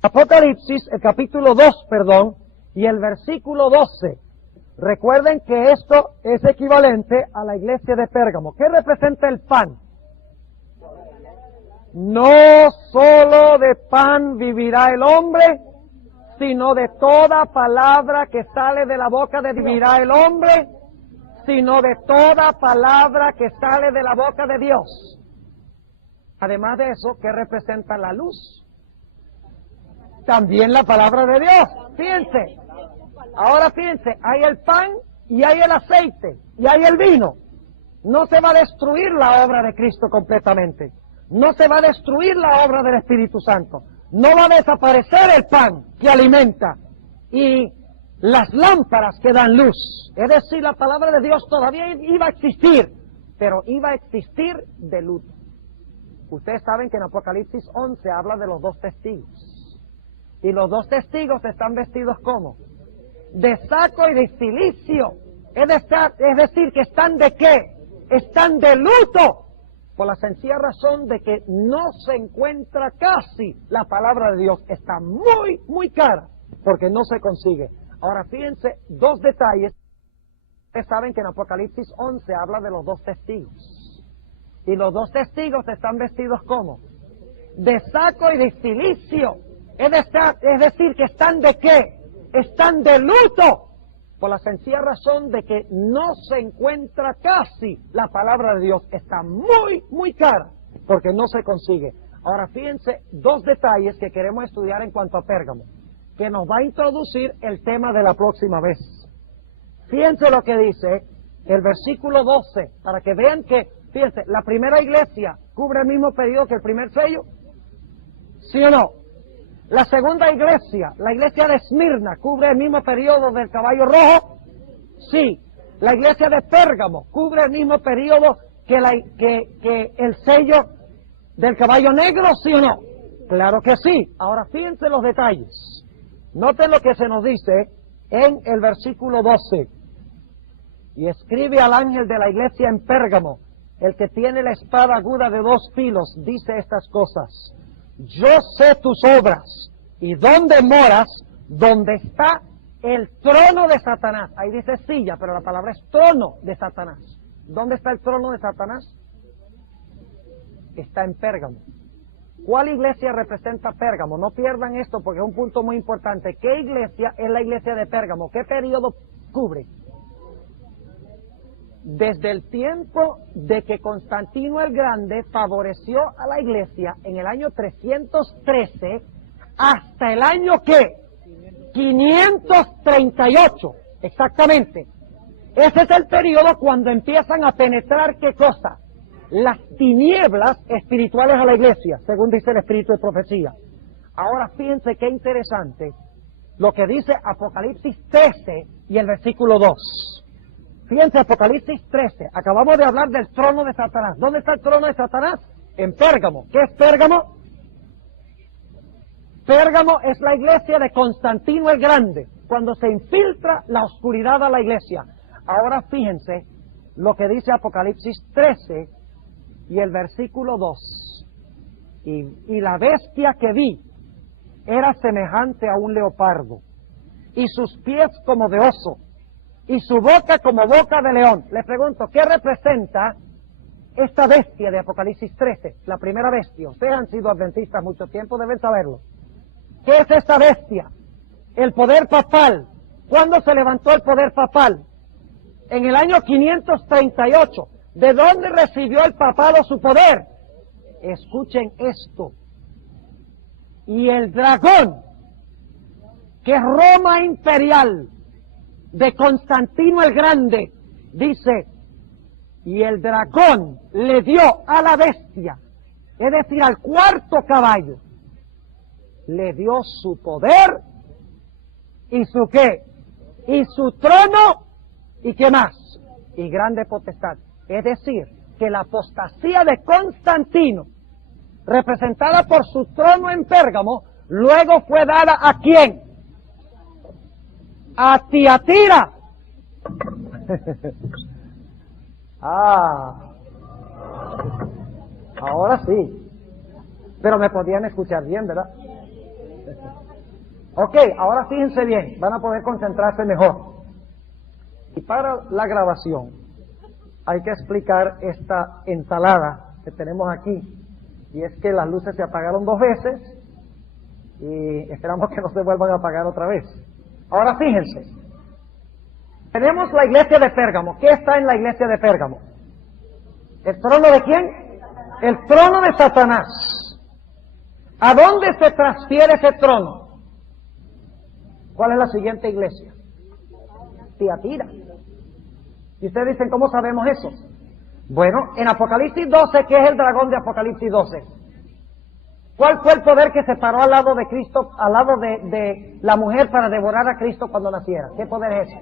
Apocalipsis, el capítulo 2, y el versículo 12. Recuerden que esto es equivalente a la iglesia de Pérgamo. ¿Qué representa el pan? No solo de pan vivirá el hombre, sino de toda palabra que sale de la boca de Dios. Vivirá el hombre, sino de toda palabra que sale de la boca de Dios. Además de eso, ¿qué representa la luz? También la palabra de Dios. Fíjense. Ahora fíjense, hay el pan y hay el aceite y hay el vino. No se va a destruir la obra de Cristo completamente. No se va a destruir la obra del Espíritu Santo. No va a desaparecer el pan que alimenta y las lámparas que dan luz. Es decir, la palabra de Dios todavía iba a existir, pero iba a existir de luto. Ustedes saben que en Apocalipsis 11 habla de los 2 testigos. Y los 2 testigos están vestidos ¿cómo? De saco y de cilicio. Es decir, que están ¿de qué? Están de luto. Por la sencilla razón de que no se encuentra casi la palabra de Dios. Está muy, muy cara, porque no se consigue. Ahora fíjense, 2 detalles. Ustedes saben que en Apocalipsis 11 habla de los 2 testigos. Y los 2 testigos están vestidos ¿cómo? de saco y de cilicio. Es decir, que están ¿de qué? Están de luto, por la sencilla razón de que no se encuentra casi la palabra de Dios. Está muy, muy cara, porque no se consigue. Ahora fíjense dos detalles que queremos estudiar en cuanto a Pérgamo, que nos va a introducir el tema de la próxima vez. Fíjense lo que dice el versículo 12, para que vean que, fíjense, la primera iglesia cubre el mismo periodo que el primer sello, ¿sí o no? La segunda iglesia, la iglesia de Esmirna, cubre el mismo periodo del caballo rojo, sí. La iglesia de Pérgamo cubre el mismo periodo que el sello del caballo negro, ¿sí o no? Claro que sí. Ahora fíjense los detalles. Noten lo que se nos dice en el versículo 12. Y escribe al ángel de la iglesia en Pérgamo, el que tiene la espada aguda de 2 filos, dice estas cosas. Yo sé tus obras y dónde moras, donde está el trono de Satanás. Ahí dice silla, pero la palabra es trono de Satanás. ¿Dónde está el trono de Satanás? Está en Pérgamo. ¿Cuál iglesia representa Pérgamo? No pierdan esto porque es un punto muy importante. ¿Qué iglesia es la iglesia de Pérgamo? ¿Qué periodo cubre? Desde el tiempo de que Constantino el Grande favoreció a la iglesia en el año 313 hasta el año ¿qué? 538, exactamente. Ese es el periodo cuando empiezan a penetrar ¿qué cosa? Las tinieblas espirituales a la iglesia, según dice el Espíritu de Profecía. Ahora fíjense qué interesante lo que dice Apocalipsis 13 y el versículo 2. Fíjense, Apocalipsis 13, acabamos de hablar del trono de Satanás. ¿Dónde está el trono de Satanás? En Pérgamo. ¿Qué es Pérgamo? Pérgamo es la iglesia de Constantino el Grande, cuando se infiltra la oscuridad a la iglesia. Ahora fíjense lo que dice Apocalipsis 13 y el versículo 2. Y la bestia que vi era semejante a un leopardo, y sus pies como de oso, y su boca como boca de león. Les pregunto, ¿qué representa esta bestia de Apocalipsis 13? La primera bestia. Ustedes han sido adventistas mucho tiempo, deben saberlo. ¿Qué es esta bestia? El poder papal. ¿Cuándo se levantó el poder papal? En el año 538. ¿De dónde recibió el papado su poder? Escuchen esto. Y el dragón, que es Roma imperial, de Constantino el Grande, dice, y el dragón le dio a la bestia, es decir, al cuarto caballo, le dio su poder y su qué, y su trono, y qué más, y grande potestad. Es decir, que la apostasía de Constantino, representada por su trono en Pérgamo, luego fue dada ¿a quién? A Tiatira. Ahora sí. Pero me podían escuchar bien, ¿verdad? Ok, ahora fíjense bien, van a poder concentrarse mejor. Y para la grabación hay que explicar esta ensalada que tenemos aquí. Y es que las luces se apagaron 2 veces y esperamos que no se vuelvan a apagar otra vez. Ahora fíjense, tenemos la iglesia de Pérgamo. ¿Qué está en la iglesia de Pérgamo? ¿El trono de quién? El trono de Satanás. ¿A dónde se transfiere ese trono? ¿Cuál es la siguiente iglesia? Tiatira. Y ustedes dicen, ¿cómo sabemos eso? Bueno, en Apocalipsis 12, ¿qué es el dragón de Apocalipsis 12? ¿Cuál fue el poder que se paró al lado de Cristo, al lado de la mujer para devorar a Cristo cuando naciera? ¿Qué poder es ese?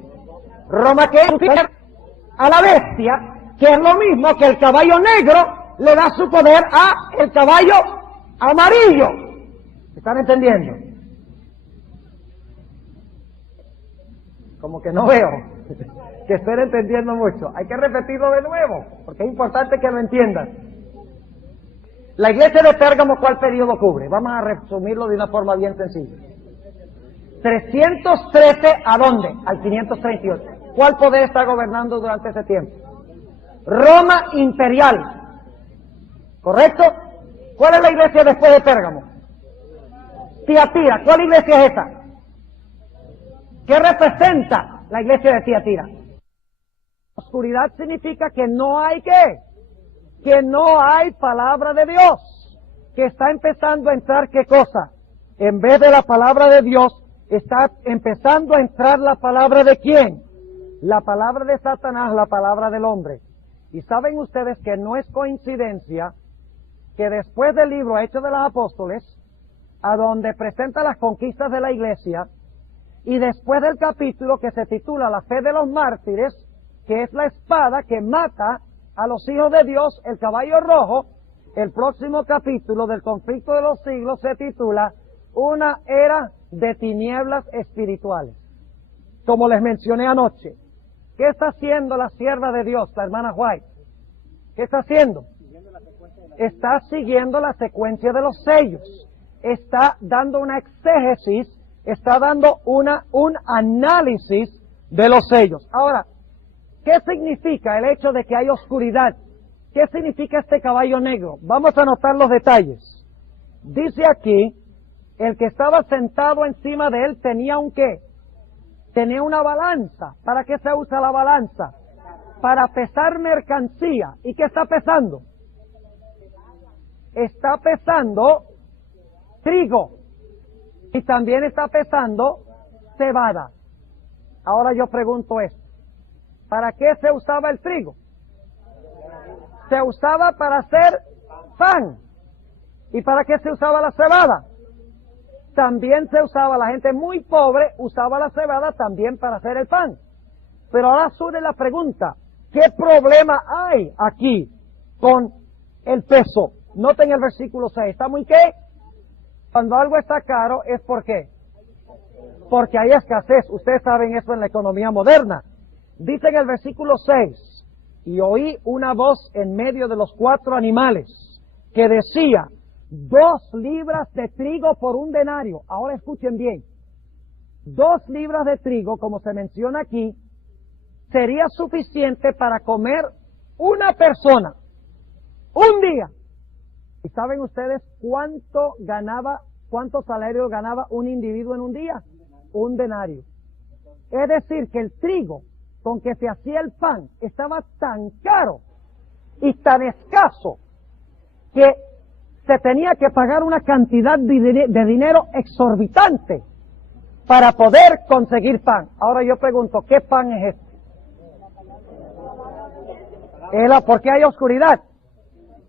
Roma, que a la bestia, que es lo mismo que el caballo negro le da su poder a el caballo amarillo. ¿Están entendiendo? Como que no veo que estén entendiendo mucho. Hay que repetirlo de nuevo, porque es importante que lo entiendan. La iglesia de Pérgamo, ¿cuál periodo cubre? Vamos a resumirlo de una forma bien sencilla. 313, ¿a dónde? Al 538. ¿Cuál poder está gobernando durante ese tiempo? Roma imperial. ¿Correcto? ¿Cuál es la iglesia después de Pérgamo? Tiatira. ¿Cuál iglesia es esa? ¿Qué representa la iglesia de Tiatira? Oscuridad significa que no hay ¿qué? Que no hay palabra de Dios. Que está empezando a entrar ¿qué cosa? En vez de la palabra de Dios, está empezando a entrar la palabra de ¿quién? La palabra de Satanás, la palabra del hombre. Y saben ustedes que no es coincidencia que después del libro Hechos de los Apóstoles, a donde presenta las conquistas de la iglesia, y después del capítulo que se titula La fe de los mártires, que es la espada que mata a los hijos de Dios, el caballo rojo, el próximo capítulo del conflicto de los siglos se titula Una era de tinieblas espirituales. Como les mencioné anoche, ¿qué está haciendo la sierva de Dios, la hermana White? ¿Qué está haciendo? Está siguiendo la secuencia de los sellos. Está dando una exégesis, está dando un análisis de los sellos. Ahora, ¿qué significa el hecho de que hay oscuridad? ¿Qué significa este caballo negro? Vamos a anotar los detalles. Dice aquí, el que estaba sentado encima de él tenía un ¿qué? Tenía una balanza. ¿Para qué se usa la balanza? Para pesar mercancía. ¿Y qué está pesando? Está pesando trigo. Y también está pesando cebada. Ahora yo pregunto esto. ¿Para qué se usaba el trigo? Se usaba para hacer pan. ¿Y para qué se usaba la cebada? También se usaba, la gente muy pobre usaba la cebada también para hacer el pan. Pero ahora surge la pregunta, ¿qué problema hay aquí con el peso? Noten el versículo 6, ¿está muy qué? Cuando algo está caro, ¿es por qué? Porque hay escasez. Ustedes saben eso en la economía moderna. Dice en el versículo 6, y oí una voz en medio de los 4 animales que decía, 2 libras de trigo por un denario. Ahora escuchen bien. 2 libras de trigo, como se menciona aquí, sería suficiente para comer una persona. Un día. ¿Y saben ustedes cuánto salario ganaba un individuo en un día? Un denario. Es decir, que el trigo con que se hacía el pan estaba tan caro y tan escaso que se tenía que pagar una cantidad de dinero exorbitante para poder conseguir pan. Ahora yo pregunto, ¿qué pan es este? ¿Por qué hay oscuridad?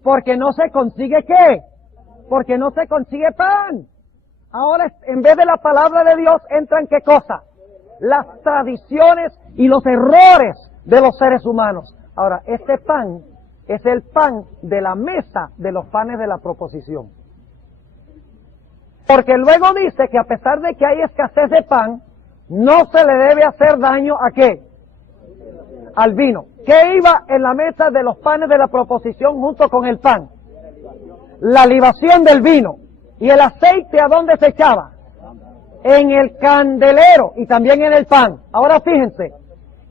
Porque no se consigue ¿qué? Porque no se consigue pan. Ahora, en vez de la palabra de Dios, entran ¿qué cosa? Las tradiciones y los errores de los seres humanos. Ahora, este pan es el pan de la mesa de los panes de la proposición. Porque luego dice que a pesar de que hay escasez de pan, no se le debe hacer daño ¿a qué? Al vino. ¿Qué iba en la mesa de los panes de la proposición junto con el pan? La libación del vino. ¿Y el aceite a dónde se echaba? En el candelero y también en el pan. Ahora fíjense,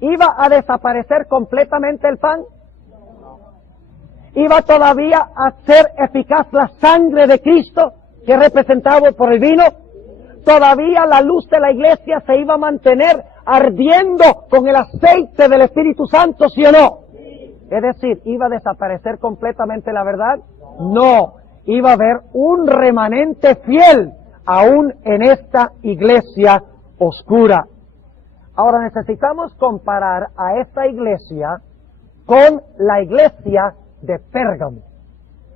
¿iba a desaparecer completamente el pan? ¿Iba todavía a ser eficaz la sangre de Cristo que es representado por el vino? ¿Todavía la luz de la iglesia se iba a mantener ardiendo con el aceite del Espíritu Santo, sí o no? Es decir, ¿iba a desaparecer completamente la verdad? No, iba a haber un remanente fiel aún en esta iglesia oscura. Ahora necesitamos comparar a esta iglesia con la iglesia de Pérgamo.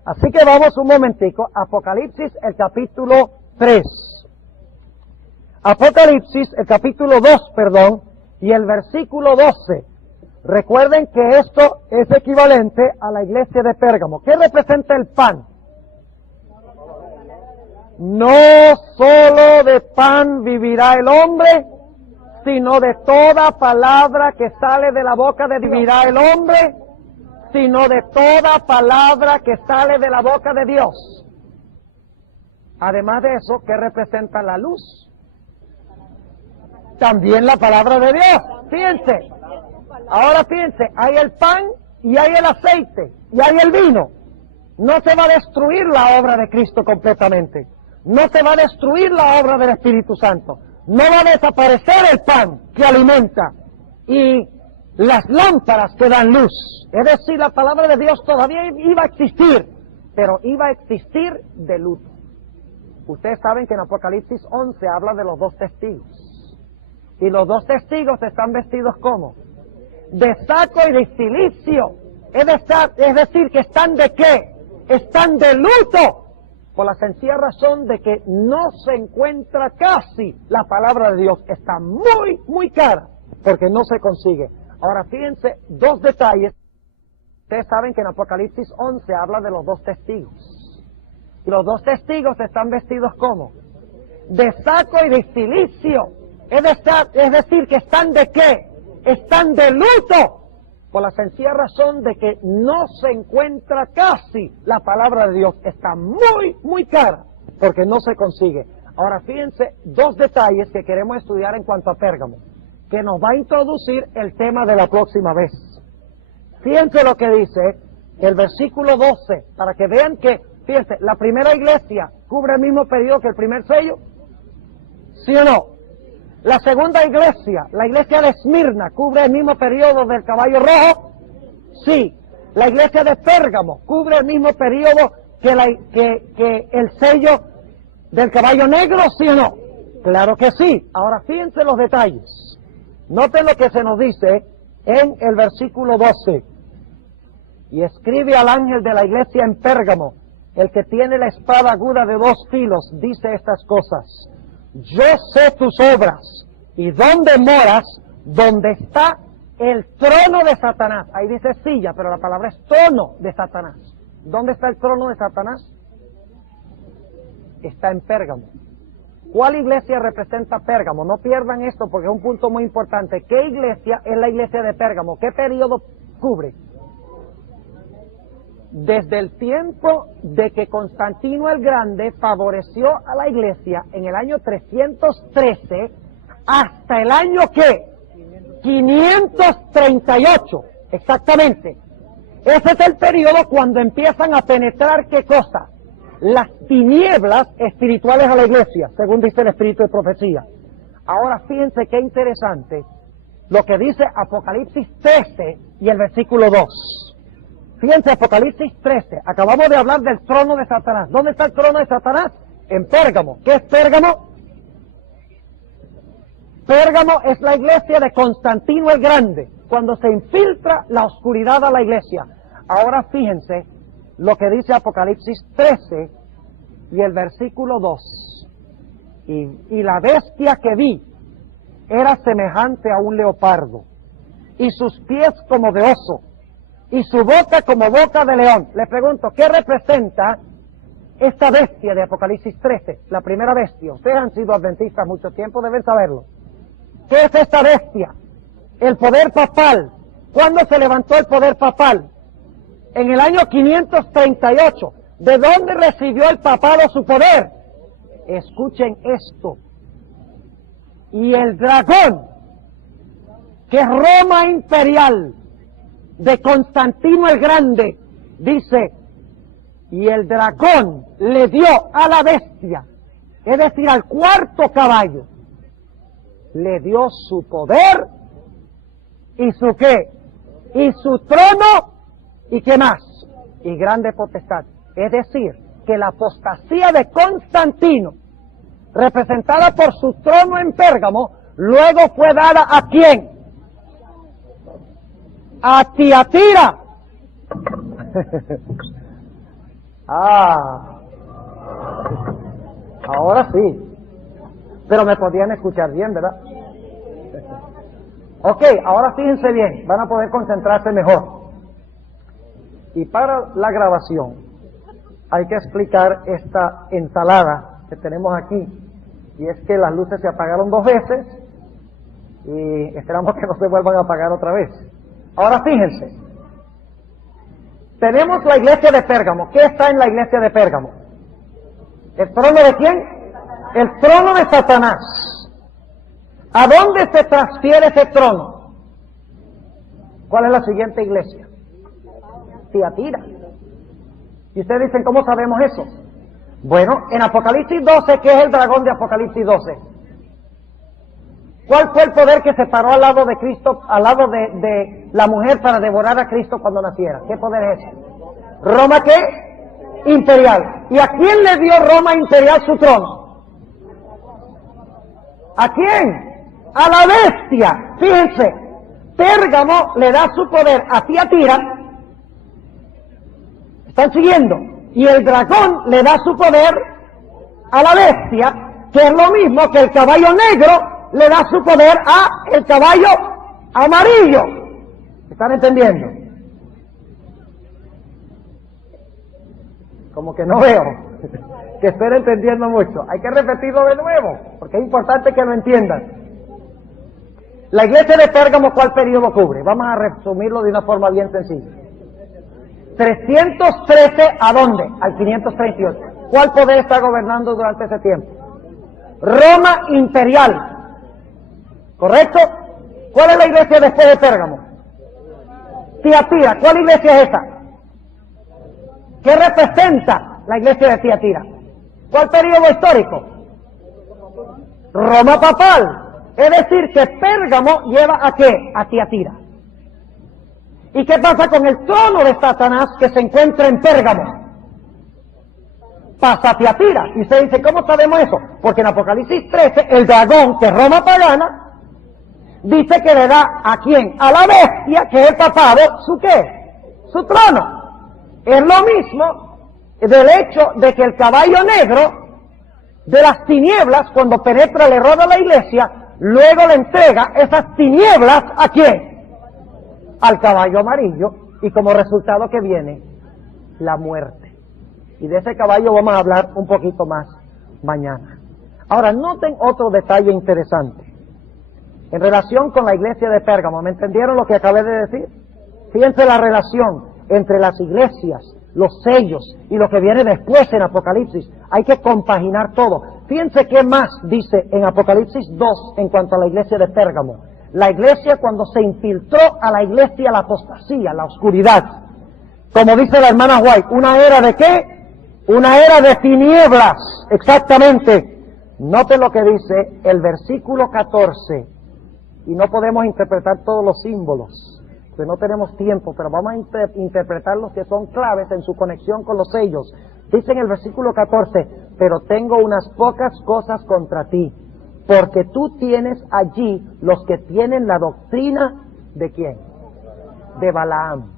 Así que vamos un momentico, Apocalipsis, el capítulo 3. Apocalipsis, el capítulo 2, y el versículo 12. Recuerden que esto es equivalente a la iglesia de Pérgamo. ¿Qué representa el pan? No solo de pan vivirá el hombre, sino de toda palabra que sale de la boca de Dios. Vivirá el hombre, sino de toda palabra que sale de la boca de Dios. Además de eso, ¿qué representa la luz? También la palabra de Dios. Fíjense. Ahora fíjense, hay el pan y hay el aceite y hay el vino. No se va a destruir la obra de Cristo completamente. No se va a destruir la obra del Espíritu Santo. No va a desaparecer el pan que alimenta y las lámparas que dan luz. Es decir, la palabra de Dios todavía iba a existir, pero iba a existir de luto. Ustedes saben que en Apocalipsis 11 habla de los dos testigos. Y los dos testigos están vestidos ¿cómo? De saco y de cilicio. Es decir, que están ¿de qué? Están de luto. Por la sencilla razón de que no se encuentra casi la palabra de Dios. Está muy, muy cara, porque no se consigue. Ahora fíjense, dos detalles. Ustedes saben que en Apocalipsis 11 habla de los dos testigos. Y los dos testigos están vestidos ¿cómo? De saco y de cilicio. Es decir, que están ¿de qué? Están de luto. Por la sencilla razón de que no se encuentra casi la palabra de Dios. Está muy, muy cara, porque no se consigue. Ahora fíjense, dos detalles que queremos estudiar en cuanto a Pérgamo, que nos va a introducir el tema de la próxima vez. Fíjense lo que dice el versículo 12, para que vean que, fíjense, la primera iglesia cubre el mismo periodo que el primer sello, ¿sí o no? La segunda iglesia, la iglesia de Esmirna, cubre el mismo periodo del caballo rojo, sí. La iglesia de Pérgamo cubre el mismo periodo que el sello del caballo negro, ¿sí o no? Claro que sí. Ahora fíjense los detalles. Noten lo que se nos dice en el versículo 12. Y escribe al ángel de la iglesia en Pérgamo, el que tiene la espada aguda de 2 filos, dice estas cosas. Yo sé tus obras y dónde moras, donde está el trono de Satanás. Ahí dice silla, pero la palabra es trono de Satanás. ¿Dónde está el trono de Satanás? Está en Pérgamo. ¿Cuál iglesia representa Pérgamo? No pierdan esto porque es un punto muy importante. ¿Qué iglesia es la iglesia de Pérgamo? ¿Qué periodo cubre? Desde el tiempo de que Constantino el Grande favoreció a la iglesia en el año 313 hasta el año ¿qué? 538, exactamente. Ese es el periodo cuando empiezan a penetrar ¿qué cosa? Las tinieblas espirituales a la iglesia, según dice el espíritu de profecía. Ahora fíjense qué interesante lo que dice Apocalipsis 13 y el versículo 2. Fíjense, Apocalipsis 13, acabamos de hablar del trono de Satanás. ¿Dónde está el trono de Satanás? En Pérgamo. ¿Qué es Pérgamo? Pérgamo es la iglesia de Constantino el Grande, cuando se infiltra la oscuridad a la iglesia. Ahora fíjense lo que dice Apocalipsis 13 y el versículo 2. Y la bestia que vi era semejante a un leopardo, y sus pies como de oso, y su boca como boca de león. Les pregunto, ¿qué representa esta bestia de Apocalipsis 13? La primera bestia. Ustedes han sido adventistas mucho tiempo, deben saberlo. ¿Qué es esta bestia? El poder papal. ¿Cuándo se levantó el poder papal? En el año 538. ¿De dónde recibió el papado su poder? Escuchen esto. Y el dragón, que es Roma imperial, de Constantino el Grande, dice, y el dragón le dio a la bestia, es decir, al cuarto caballo, le dio su poder y su qué, y su trono, y qué más, y grande potestad. Es decir, que la apostasía de Constantino, representada por su trono en Pérgamo, luego fue dada ¿a quién? A Tiatira. Ahora sí. Pero me podían escuchar bien, ¿verdad? Ok, ahora fíjense bien, van a poder concentrarse mejor. Y para la grabación hay que explicar esta ensalada que tenemos aquí. Y es que las luces se apagaron 2 veces y esperamos que no se vuelvan a apagar otra vez. Ahora fíjense, tenemos la iglesia de Pérgamo. ¿Qué está en la iglesia de Pérgamo? ¿El trono de quién? El trono de Satanás. ¿A dónde se transfiere ese trono? ¿Cuál es la siguiente iglesia? Tiatira. Y ustedes dicen, ¿cómo sabemos eso? Bueno, en Apocalipsis 12, ¿qué es el dragón de Apocalipsis 12? ¿Cuál fue el poder que se paró al lado de Cristo, al lado de la mujer para devorar a Cristo cuando naciera? ¿Qué poder es ese? ¿Roma qué? Imperial. ¿Y a quién le dio Roma imperial su trono? ¿A quién? A la bestia. Fíjense, Pérgamo le da su poder a Tiatira. ¿Están siguiendo? Y el dragón le da su poder a la bestia, que es lo mismo que el caballo negro le da su poder a el caballo amarillo. ¿Están entendiendo? Como que no veo que estén entendiendo mucho. Hay que repetirlo de nuevo, porque es importante que lo entiendan. La iglesia de Pérgamo, ¿cuál periodo cubre? Vamos a resumirlo de una forma bien sencilla. 313, ¿a dónde? Al 538. ¿Cuál poder está gobernando durante ese tiempo? Roma imperial. ¿Correcto? ¿Cuál es la iglesia después de Pérgamo? Tiatira. ¿Cuál iglesia es esa? ¿Qué representa la iglesia de Tiatira? ¿Cuál periodo histórico? Roma papal. Es decir, que Pérgamo lleva ¿a qué? A Tiatira. ¿Y qué pasa con el trono de Satanás que se encuentra en Pérgamo? Pasa a Tiatira. Y se dice, ¿cómo sabemos eso? Porque en Apocalipsis 13, el dragón, que es Roma pagana, dice que le da ¿a quién? A la bestia, que es el papado, ¿su qué? Su trono. Es lo mismo del hecho de que el caballo negro de las tinieblas, cuando penetra el error de la iglesia, luego le entrega esas tinieblas ¿a quién? Al caballo amarillo, y como resultado que viene la muerte. Y de ese caballo vamos a hablar un poquito más mañana. Ahora, noten otro detalle interesante en relación con la iglesia de Pérgamo. ¿Me entendieron lo que acabé de decir? Fíjense la relación entre las iglesias, los sellos y lo que viene después en Apocalipsis. Hay que compaginar todo. Fíjense qué más dice en Apocalipsis 2 en cuanto a la iglesia de Pérgamo. La iglesia cuando se infiltró a la iglesia, la apostasía, la oscuridad. Como dice la hermana White, ¿una era de qué? Una era de tinieblas, exactamente. Noten lo que dice el versículo 14. Y no podemos interpretar todos los símbolos, que no tenemos tiempo, pero vamos a interpretar los que son claves en su conexión con los sellos. Dice en el versículo 14, pero tengo unas pocas cosas contra ti, porque tú tienes allí los que tienen la doctrina ¿de quién? De Balaam.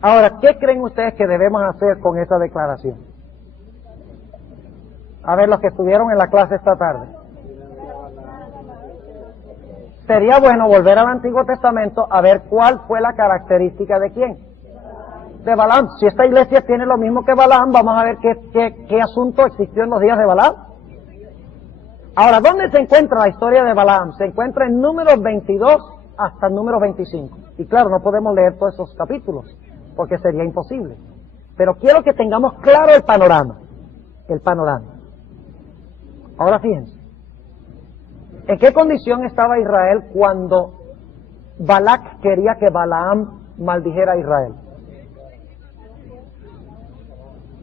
Ahora, ¿qué creen ustedes que debemos hacer con esa declaración? A ver, los que estuvieron en la clase esta tarde. Sería bueno volver al Antiguo Testamento a ver cuál fue la característica de quién. De Balaam. Si esta iglesia tiene lo mismo que Balaam, vamos a ver qué asunto existió en los días de Balaam. Ahora, ¿dónde se encuentra la historia de Balaam? Se encuentra en Números 22 hasta el número 25. Y claro, no podemos leer todos esos capítulos, porque sería imposible. Pero quiero que tengamos claro el panorama. El panorama. Ahora fíjense. ¿En qué condición estaba Israel cuando Balac quería que Balaam maldijera a Israel?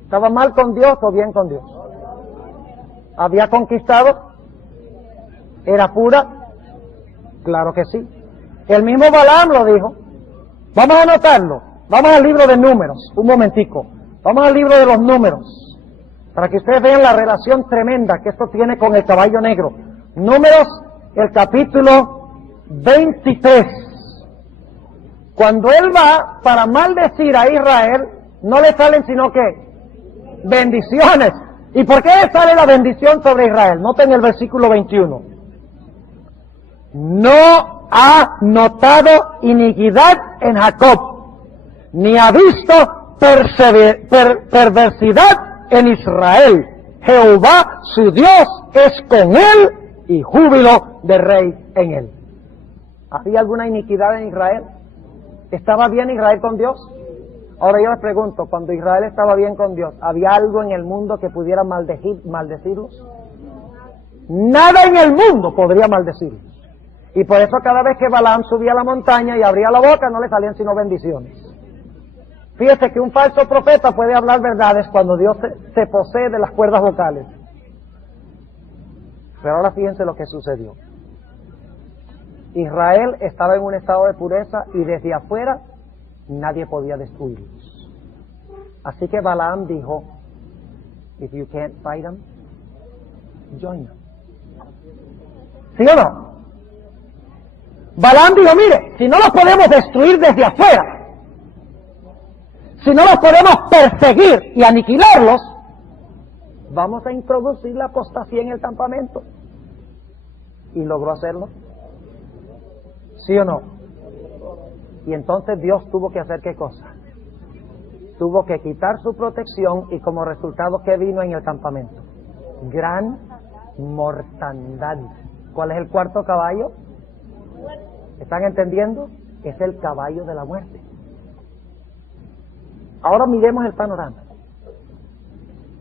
¿Estaba mal con Dios o bien con Dios? ¿Había conquistado? ¿Era pura? Claro que sí. El mismo Balaam lo dijo. Vamos a anotarlo. Vamos al libro de Números, un momentico. Vamos al libro de los Números, para que ustedes vean la relación tremenda que esto tiene con el caballo negro. Números, el capítulo 23. Cuando él va para maldecir a Israel, no le salen sino que bendiciones. ¿Y por qué le sale la bendición sobre Israel? Noten el versículo 21. No ha notado iniquidad en Jacob, ni ha visto perversidad en Israel. Jehová su Dios es con él, y júbilo de rey en él. ¿Había alguna iniquidad en Israel? ¿Estaba bien Israel con Dios? Ahora yo les pregunto, cuando Israel estaba bien con Dios, ¿había algo en el mundo que pudiera maldecirlos? Nada en el mundo podría maldecirlos. Y por eso cada vez que Balaam subía a la montaña y abría la boca, no le salían sino bendiciones. Fíjese que un falso profeta puede hablar verdades cuando Dios se posee de las cuerdas vocales. Pero ahora fíjense lo que sucedió. Israel estaba en un estado de pureza y desde afuera nadie podía destruirlos. Así que Balaam dijo, if you can't fight them, join them. ¿Sí o no? Balaam dijo, mire, si no los podemos destruir desde afuera, si no los podemos perseguir y aniquilarlos, vamos a introducir la apostasía en el campamento. Y logró hacerlo. ¿Sí o no? Y entonces Dios tuvo que hacer ¿qué cosa? Tuvo que quitar su protección y como resultado ¿qué vino en el campamento? Gran mortandad. ¿Cuál es el cuarto caballo? ¿Están entendiendo? Es el caballo de la muerte. Ahora miremos el panorama.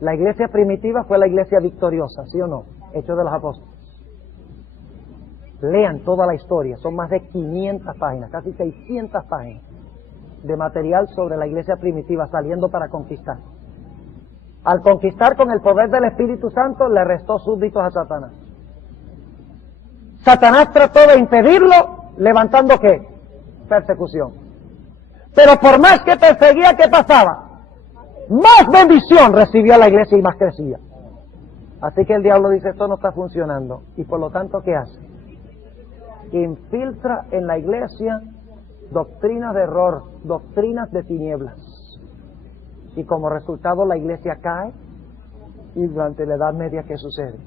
La iglesia primitiva fue la iglesia victoriosa, ¿sí o no? Hechos de los Apóstoles. Lean toda la historia, son más de 500 páginas, casi 600 páginas de material sobre la iglesia primitiva saliendo para conquistar. Al conquistar con el poder del Espíritu Santo, le restó súbditos a Satanás. Satanás trató de impedirlo, levantando ¿qué? Persecución. Pero por más que perseguía, ¿qué pasaba? Más bendición recibía la iglesia y más crecía. Así que el diablo dice, esto no está funcionando. Y por lo tanto, ¿qué hace? Infiltra en la iglesia doctrinas de error, doctrinas de tinieblas. Y como resultado la iglesia cae. Y durante la Edad Media, ¿qué sucede?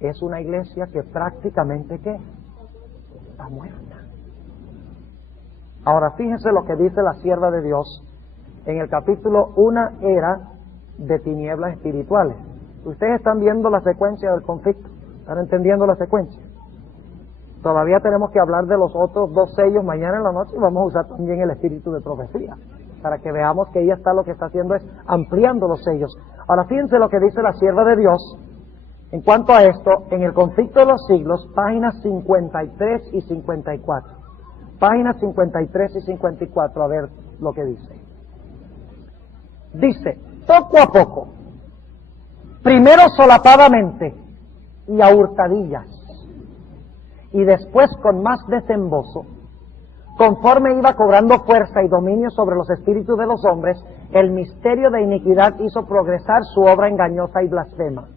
Es una iglesia que prácticamente, ¿qué? Está muerta. Ahora fíjense lo que dice la sierva de Dios en el capítulo Una era de tinieblas espirituales. Ustedes están viendo la secuencia del conflicto, están entendiendo la secuencia. Todavía tenemos que hablar de los otros dos sellos mañana en la noche y vamos a usar también el espíritu de profecía para que veamos que ella está lo que está haciendo es ampliando los sellos. Ahora fíjense lo que dice la sierva de Dios en cuanto a esto en el conflicto de los siglos, páginas 53 y 54. Páginas 53 y 54, a ver lo que dice. Dice, poco a poco, primero solapadamente y a hurtadillas, y después con más desembozo, conforme iba cobrando fuerza y dominio sobre los espíritus de los hombres, el misterio de iniquidad hizo progresar su obra engañosa y blasfema.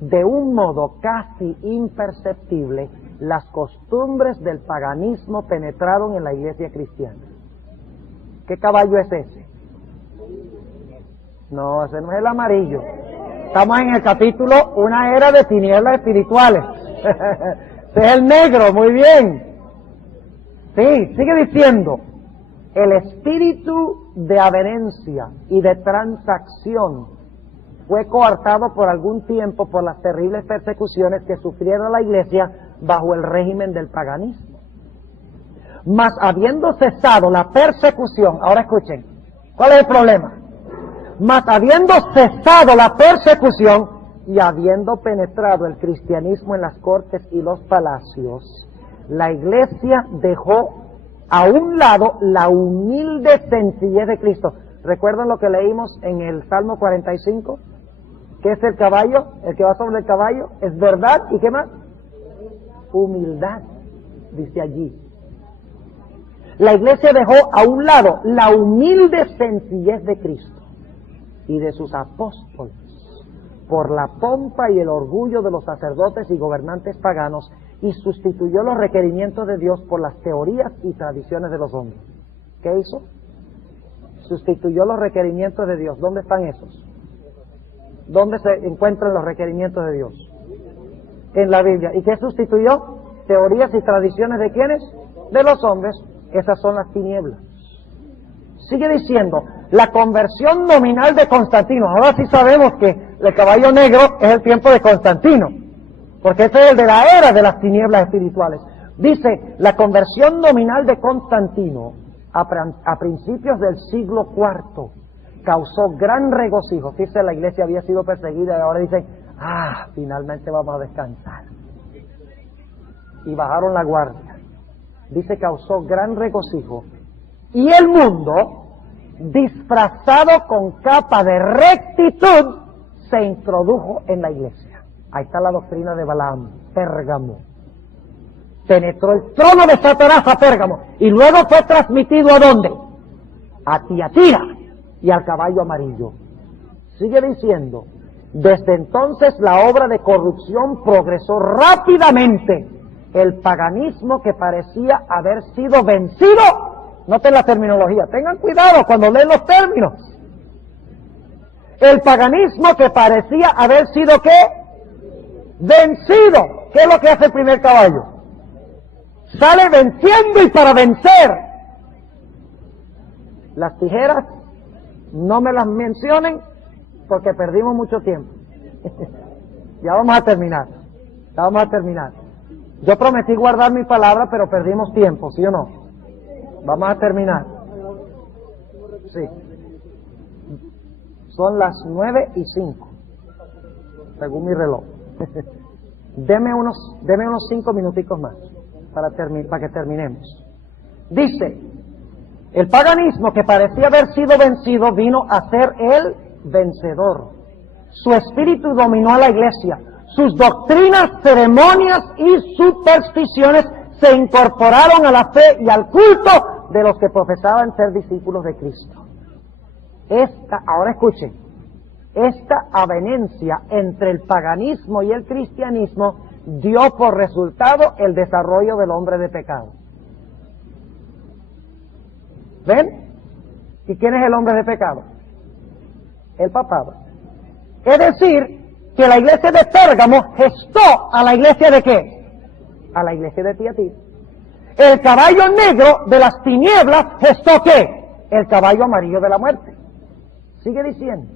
De un modo casi imperceptible, las costumbres del paganismo penetraron en la iglesia cristiana. ¿Qué caballo es ese? No, ese no es el amarillo. Estamos en el capítulo Una era de tinieblas espirituales. Ese es el negro, muy bien. Sí, sigue diciendo. El espíritu de avenencia y de transacción fue coartado por algún tiempo por las terribles persecuciones que sufrieron la iglesia bajo el régimen del paganismo. Mas habiendo cesado la persecución, ahora escuchen, ¿cuál es el problema? Mas habiendo cesado la persecución y habiendo penetrado el cristianismo en las cortes y los palacios, la iglesia dejó a un lado la humilde sencillez de Cristo. ¿Recuerdan lo que leímos en el Salmo 45? ¿Qué es el caballo? El que va sobre el caballo es verdad. ¿Y qué más? Humildad, dice allí. La iglesia dejó a un lado la humilde sencillez de Cristo y de sus apóstoles por la pompa y el orgullo de los sacerdotes y gobernantes paganos y sustituyó los requerimientos de Dios por las teorías y tradiciones de los hombres. ¿Qué hizo? Sustituyó los requerimientos de Dios. ¿Dónde están esos? ¿Dónde se encuentran los requerimientos de Dios? En la Biblia. ¿Y qué sustituyó? Teorías y tradiciones de ¿quiénes? De los hombres. Esas son las tinieblas. Sigue diciendo, la conversión nominal de Constantino. Ahora sí sabemos que el caballo negro es el tiempo de Constantino, porque ese es el de la era de las tinieblas espirituales. Dice, la conversión nominal de Constantino a principios del siglo IV causó gran regocijo. Dice, la iglesia había sido perseguida y ahora dicen, finalmente vamos a descansar. Y bajaron la guardia. Dice, causó gran regocijo. Y el mundo disfrazado con capa de rectitud, se introdujo en la iglesia. Ahí está la doctrina de Balaam, Pérgamo. Penetró el trono de Satanás a Pérgamo y luego fue transmitido ¿a dónde? A Tiatira y al caballo amarillo. Sigue diciendo, desde entonces la obra de corrupción progresó rápidamente. El paganismo que parecía haber sido vencido, noten la terminología, tengan cuidado cuando leen los términos. El paganismo que parecía haber sido ¿qué? Vencido. ¿Qué es lo que hace el primer caballo? Sale venciendo y para vencer. Las tijeras no me las mencionen porque perdimos mucho tiempo. Ya vamos a terminar. Yo prometí guardar mi palabra, pero perdimos tiempo, ¿sí o no? Vamos a terminar. Sí. Son las 9:05, según mi reloj. Deme unos 5 minuticos más para que terminemos. Dice, el paganismo que parecía haber sido vencido vino a ser el vencedor. Su espíritu dominó a la iglesia. Sus doctrinas, ceremonias y supersticiones se incorporaron a la fe y al culto de los que profesaban ser discípulos de Cristo. Ahora escuchen, esta avenencia entre el paganismo y el cristianismo dio por resultado el desarrollo del hombre de pecado. ¿Ven? ¿Y quién es el hombre de pecado? El papado. Es decir, que la iglesia de Pérgamo gestó a la iglesia de ¿qué? A la iglesia de Tiatira. El caballo negro de las tinieblas gestó ¿qué? El caballo amarillo de la muerte. Sigue diciendo.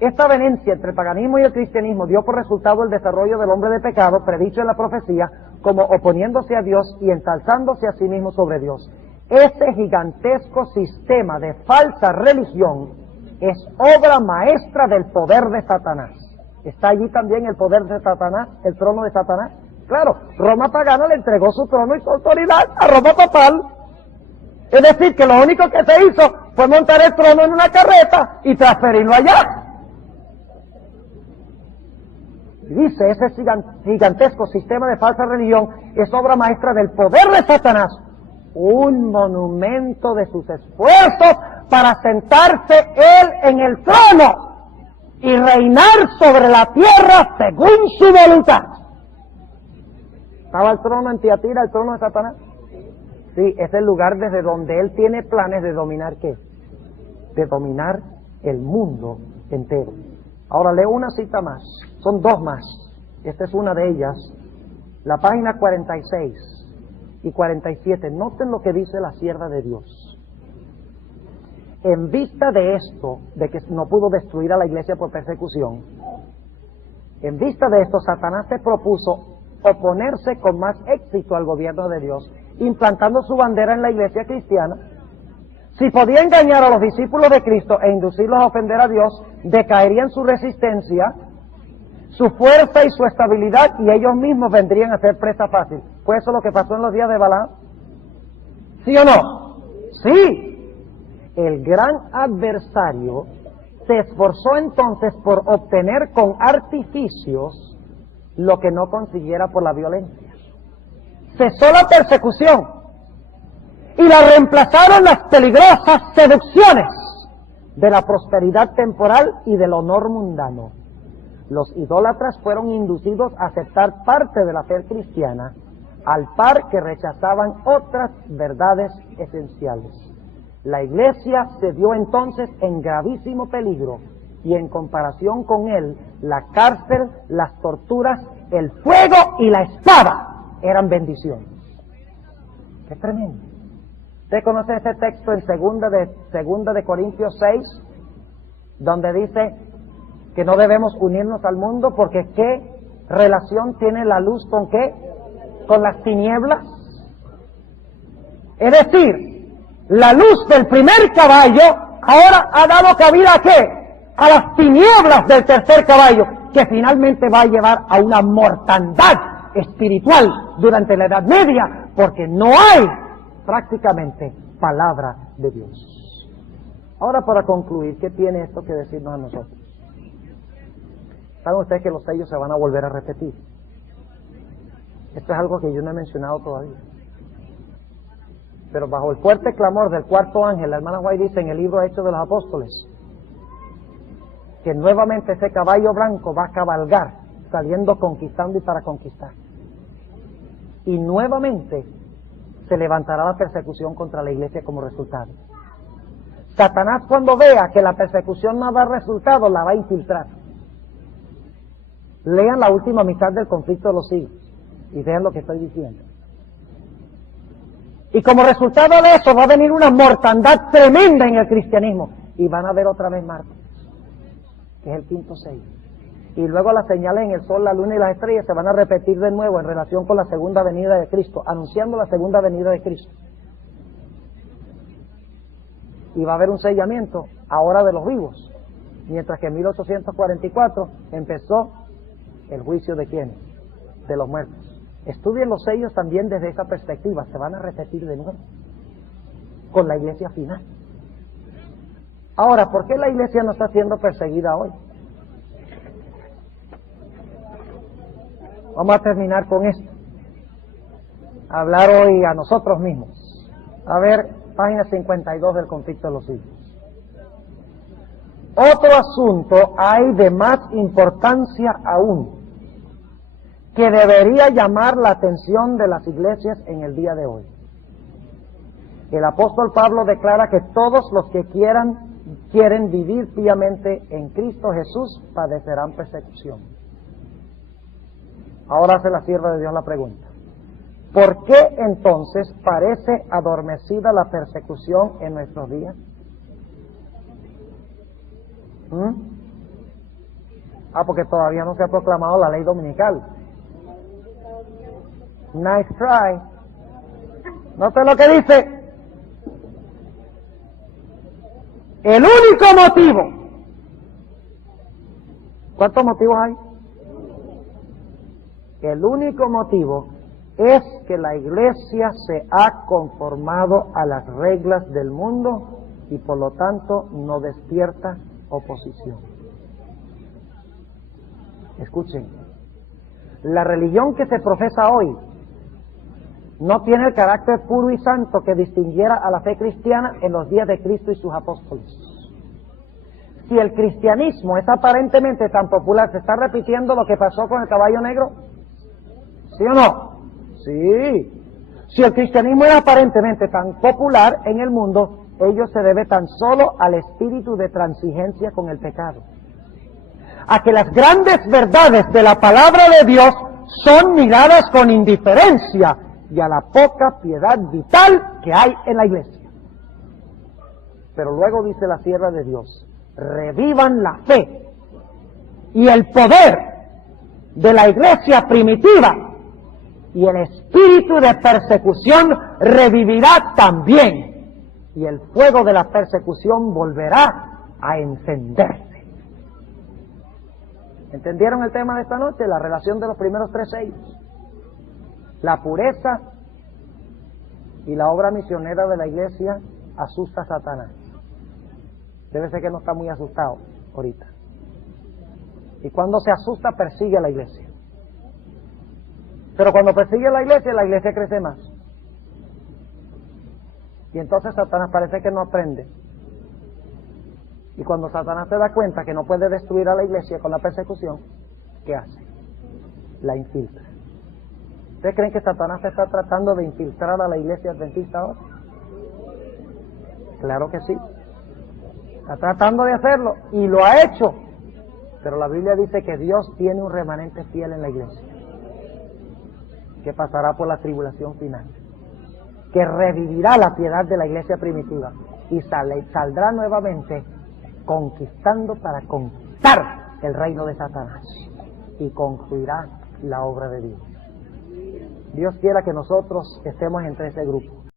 Esta avenencia entre el paganismo y el cristianismo dio por resultado el desarrollo del hombre de pecado, predicho en la profecía, como oponiéndose a Dios y ensalzándose a sí mismo sobre Dios. Ese gigantesco sistema de falsa religión es obra maestra del poder de Satanás. ¿Está allí también el poder de Satanás, el trono de Satanás? Claro, Roma pagana le entregó su trono y su autoridad a Roma papal. Es decir, que lo único que se hizo fue montar el trono en una carreta y transferirlo allá. Dice, ese gigantesco sistema de falsa religión es obra maestra del poder de Satanás, un monumento de sus esfuerzos para sentarse él en el trono y reinar sobre la tierra según su voluntad. ¿Estaba el trono en Tiatira, el trono de Satanás? Sí, es el lugar desde donde él tiene planes de dominar ¿qué? De dominar el mundo entero. Ahora leo una cita más, son 2 más. Esta es una de ellas, la página 46 y 47. Noten lo que dice la sierva de Dios. En vista de esto, de que no pudo destruir a la iglesia por persecución, en vista de esto, Satanás se propuso oponerse con más éxito al gobierno de Dios, implantando su bandera en la iglesia cristiana. Si podía engañar a los discípulos de Cristo e inducirlos a ofender a Dios, decaería en su resistencia, su fuerza y su estabilidad, y ellos mismos vendrían a ser presa fácil. ¿Fue eso lo que pasó en los días de Balaam? ¿Sí o no? Sí. El gran adversario se esforzó entonces por obtener con artificios lo que no consiguiera por la violencia. Cesó la persecución y la reemplazaron las peligrosas seducciones de la prosperidad temporal y del honor mundano. Los idólatras fueron inducidos a aceptar parte de la fe cristiana, al par que rechazaban otras verdades esenciales. La iglesia se vio entonces en gravísimo peligro, y en comparación con él, la cárcel, las torturas, el fuego y la espada eran bendiciones. ¡Qué tremendo! ¿Usted conoce ese texto en segunda de Corintios 6, donde dice que no debemos unirnos al mundo porque ¿qué relación tiene la luz con qué? Con las tinieblas. Es decir, la luz del primer caballo ahora ha dado cabida ¿a qué? A las tinieblas del tercer caballo, que finalmente va a llevar a una mortandad espiritual durante la Edad Media, porque no hay prácticamente palabra de Dios. Ahora, para concluir, ¿qué tiene esto que decirnos a nosotros? ¿Saben ustedes que los sellos se van a volver a repetir? Esto es algo que yo no he mencionado todavía. Pero bajo el fuerte clamor del cuarto ángel, la hermana White dice en el libro Hechos de los Apóstoles, que nuevamente ese caballo blanco va a cabalgar, saliendo conquistando y para conquistar. Y nuevamente se levantará la persecución contra la iglesia como resultado. Satanás, cuando vea que la persecución no da resultado, la va a infiltrar. Lean la última mitad del conflicto de los siglos y vean lo que estoy diciendo. Y como resultado de eso va a venir una mortandad tremenda en el cristianismo y van a ver otra vez Marte, que es el quinto sello. Y luego las señales en el sol, la luna y las estrellas se van a repetir de nuevo en relación con la segunda venida de Cristo, anunciando la segunda venida de Cristo. Y va a haber un sellamiento ahora de los vivos, mientras que en 1844 empezó el juicio de ¿quiénes? De los muertos. Estudien los sellos también desde esa perspectiva, se van a repetir de nuevo con la iglesia final. Ahora, ¿por qué la iglesia no está siendo perseguida hoy? Vamos a terminar con esto. Hablar hoy a nosotros mismos. A ver, página 52 del conflicto de los siglos. Otro asunto hay de más importancia aún, que debería llamar la atención de las iglesias en el día de hoy. El apóstol Pablo declara que todos los que quieren vivir piamente en Cristo Jesús padecerán persecución. Ahora hace la sierva de Dios la pregunta: ¿por qué entonces parece adormecida la persecución en nuestros días? Porque todavía no se ha proclamado la ley dominical. Nice try. Note lo que dice. El único motivo. ¿Cuántos motivos hay? El único motivo es que la iglesia se ha conformado a las reglas del mundo y por lo tanto no despierta oposición. Escuchen, la religión que se profesa hoy no tiene el carácter puro y santo que distinguiera a la fe cristiana en los días de Cristo y sus apóstoles. Si el cristianismo es aparentemente tan popular, ¿se está repitiendo lo que pasó con el caballo negro? ¿Sí o no? Sí. Si el cristianismo es aparentemente tan popular en el mundo, ello se debe tan solo al espíritu de transigencia con el pecado, a que las grandes verdades de la palabra de Dios son miradas con indiferencia y a la poca piedad vital que hay en la iglesia. Pero luego dice la sierva de Dios: revivan la fe y el poder de la iglesia primitiva, y el espíritu de persecución revivirá también, y el fuego de la persecución volverá a encenderse. ¿Entendieron el tema de esta noche? La relación de los primeros tres sellos. La pureza y la obra misionera de la iglesia asusta a Satanás. Debe ser que no está muy asustado ahorita. Y cuando se asusta, persigue a la iglesia. Pero cuando persigue a la iglesia crece más. Y entonces Satanás parece que no aprende. Y cuando Satanás se da cuenta que no puede destruir a la iglesia con la persecución, ¿qué hace? La infiltra. ¿Ustedes creen que Satanás está tratando de infiltrar a la iglesia adventista ahora? Claro que sí. Está tratando de hacerlo y lo ha hecho. Pero la Biblia dice que Dios tiene un remanente fiel en la iglesia, que pasará por la tribulación final, que revivirá la piedad de la iglesia primitiva y saldrá nuevamente conquistando para conquistar el reino de Satanás y concluirá la obra de Dios. Dios quiera que nosotros estemos entre ese grupo.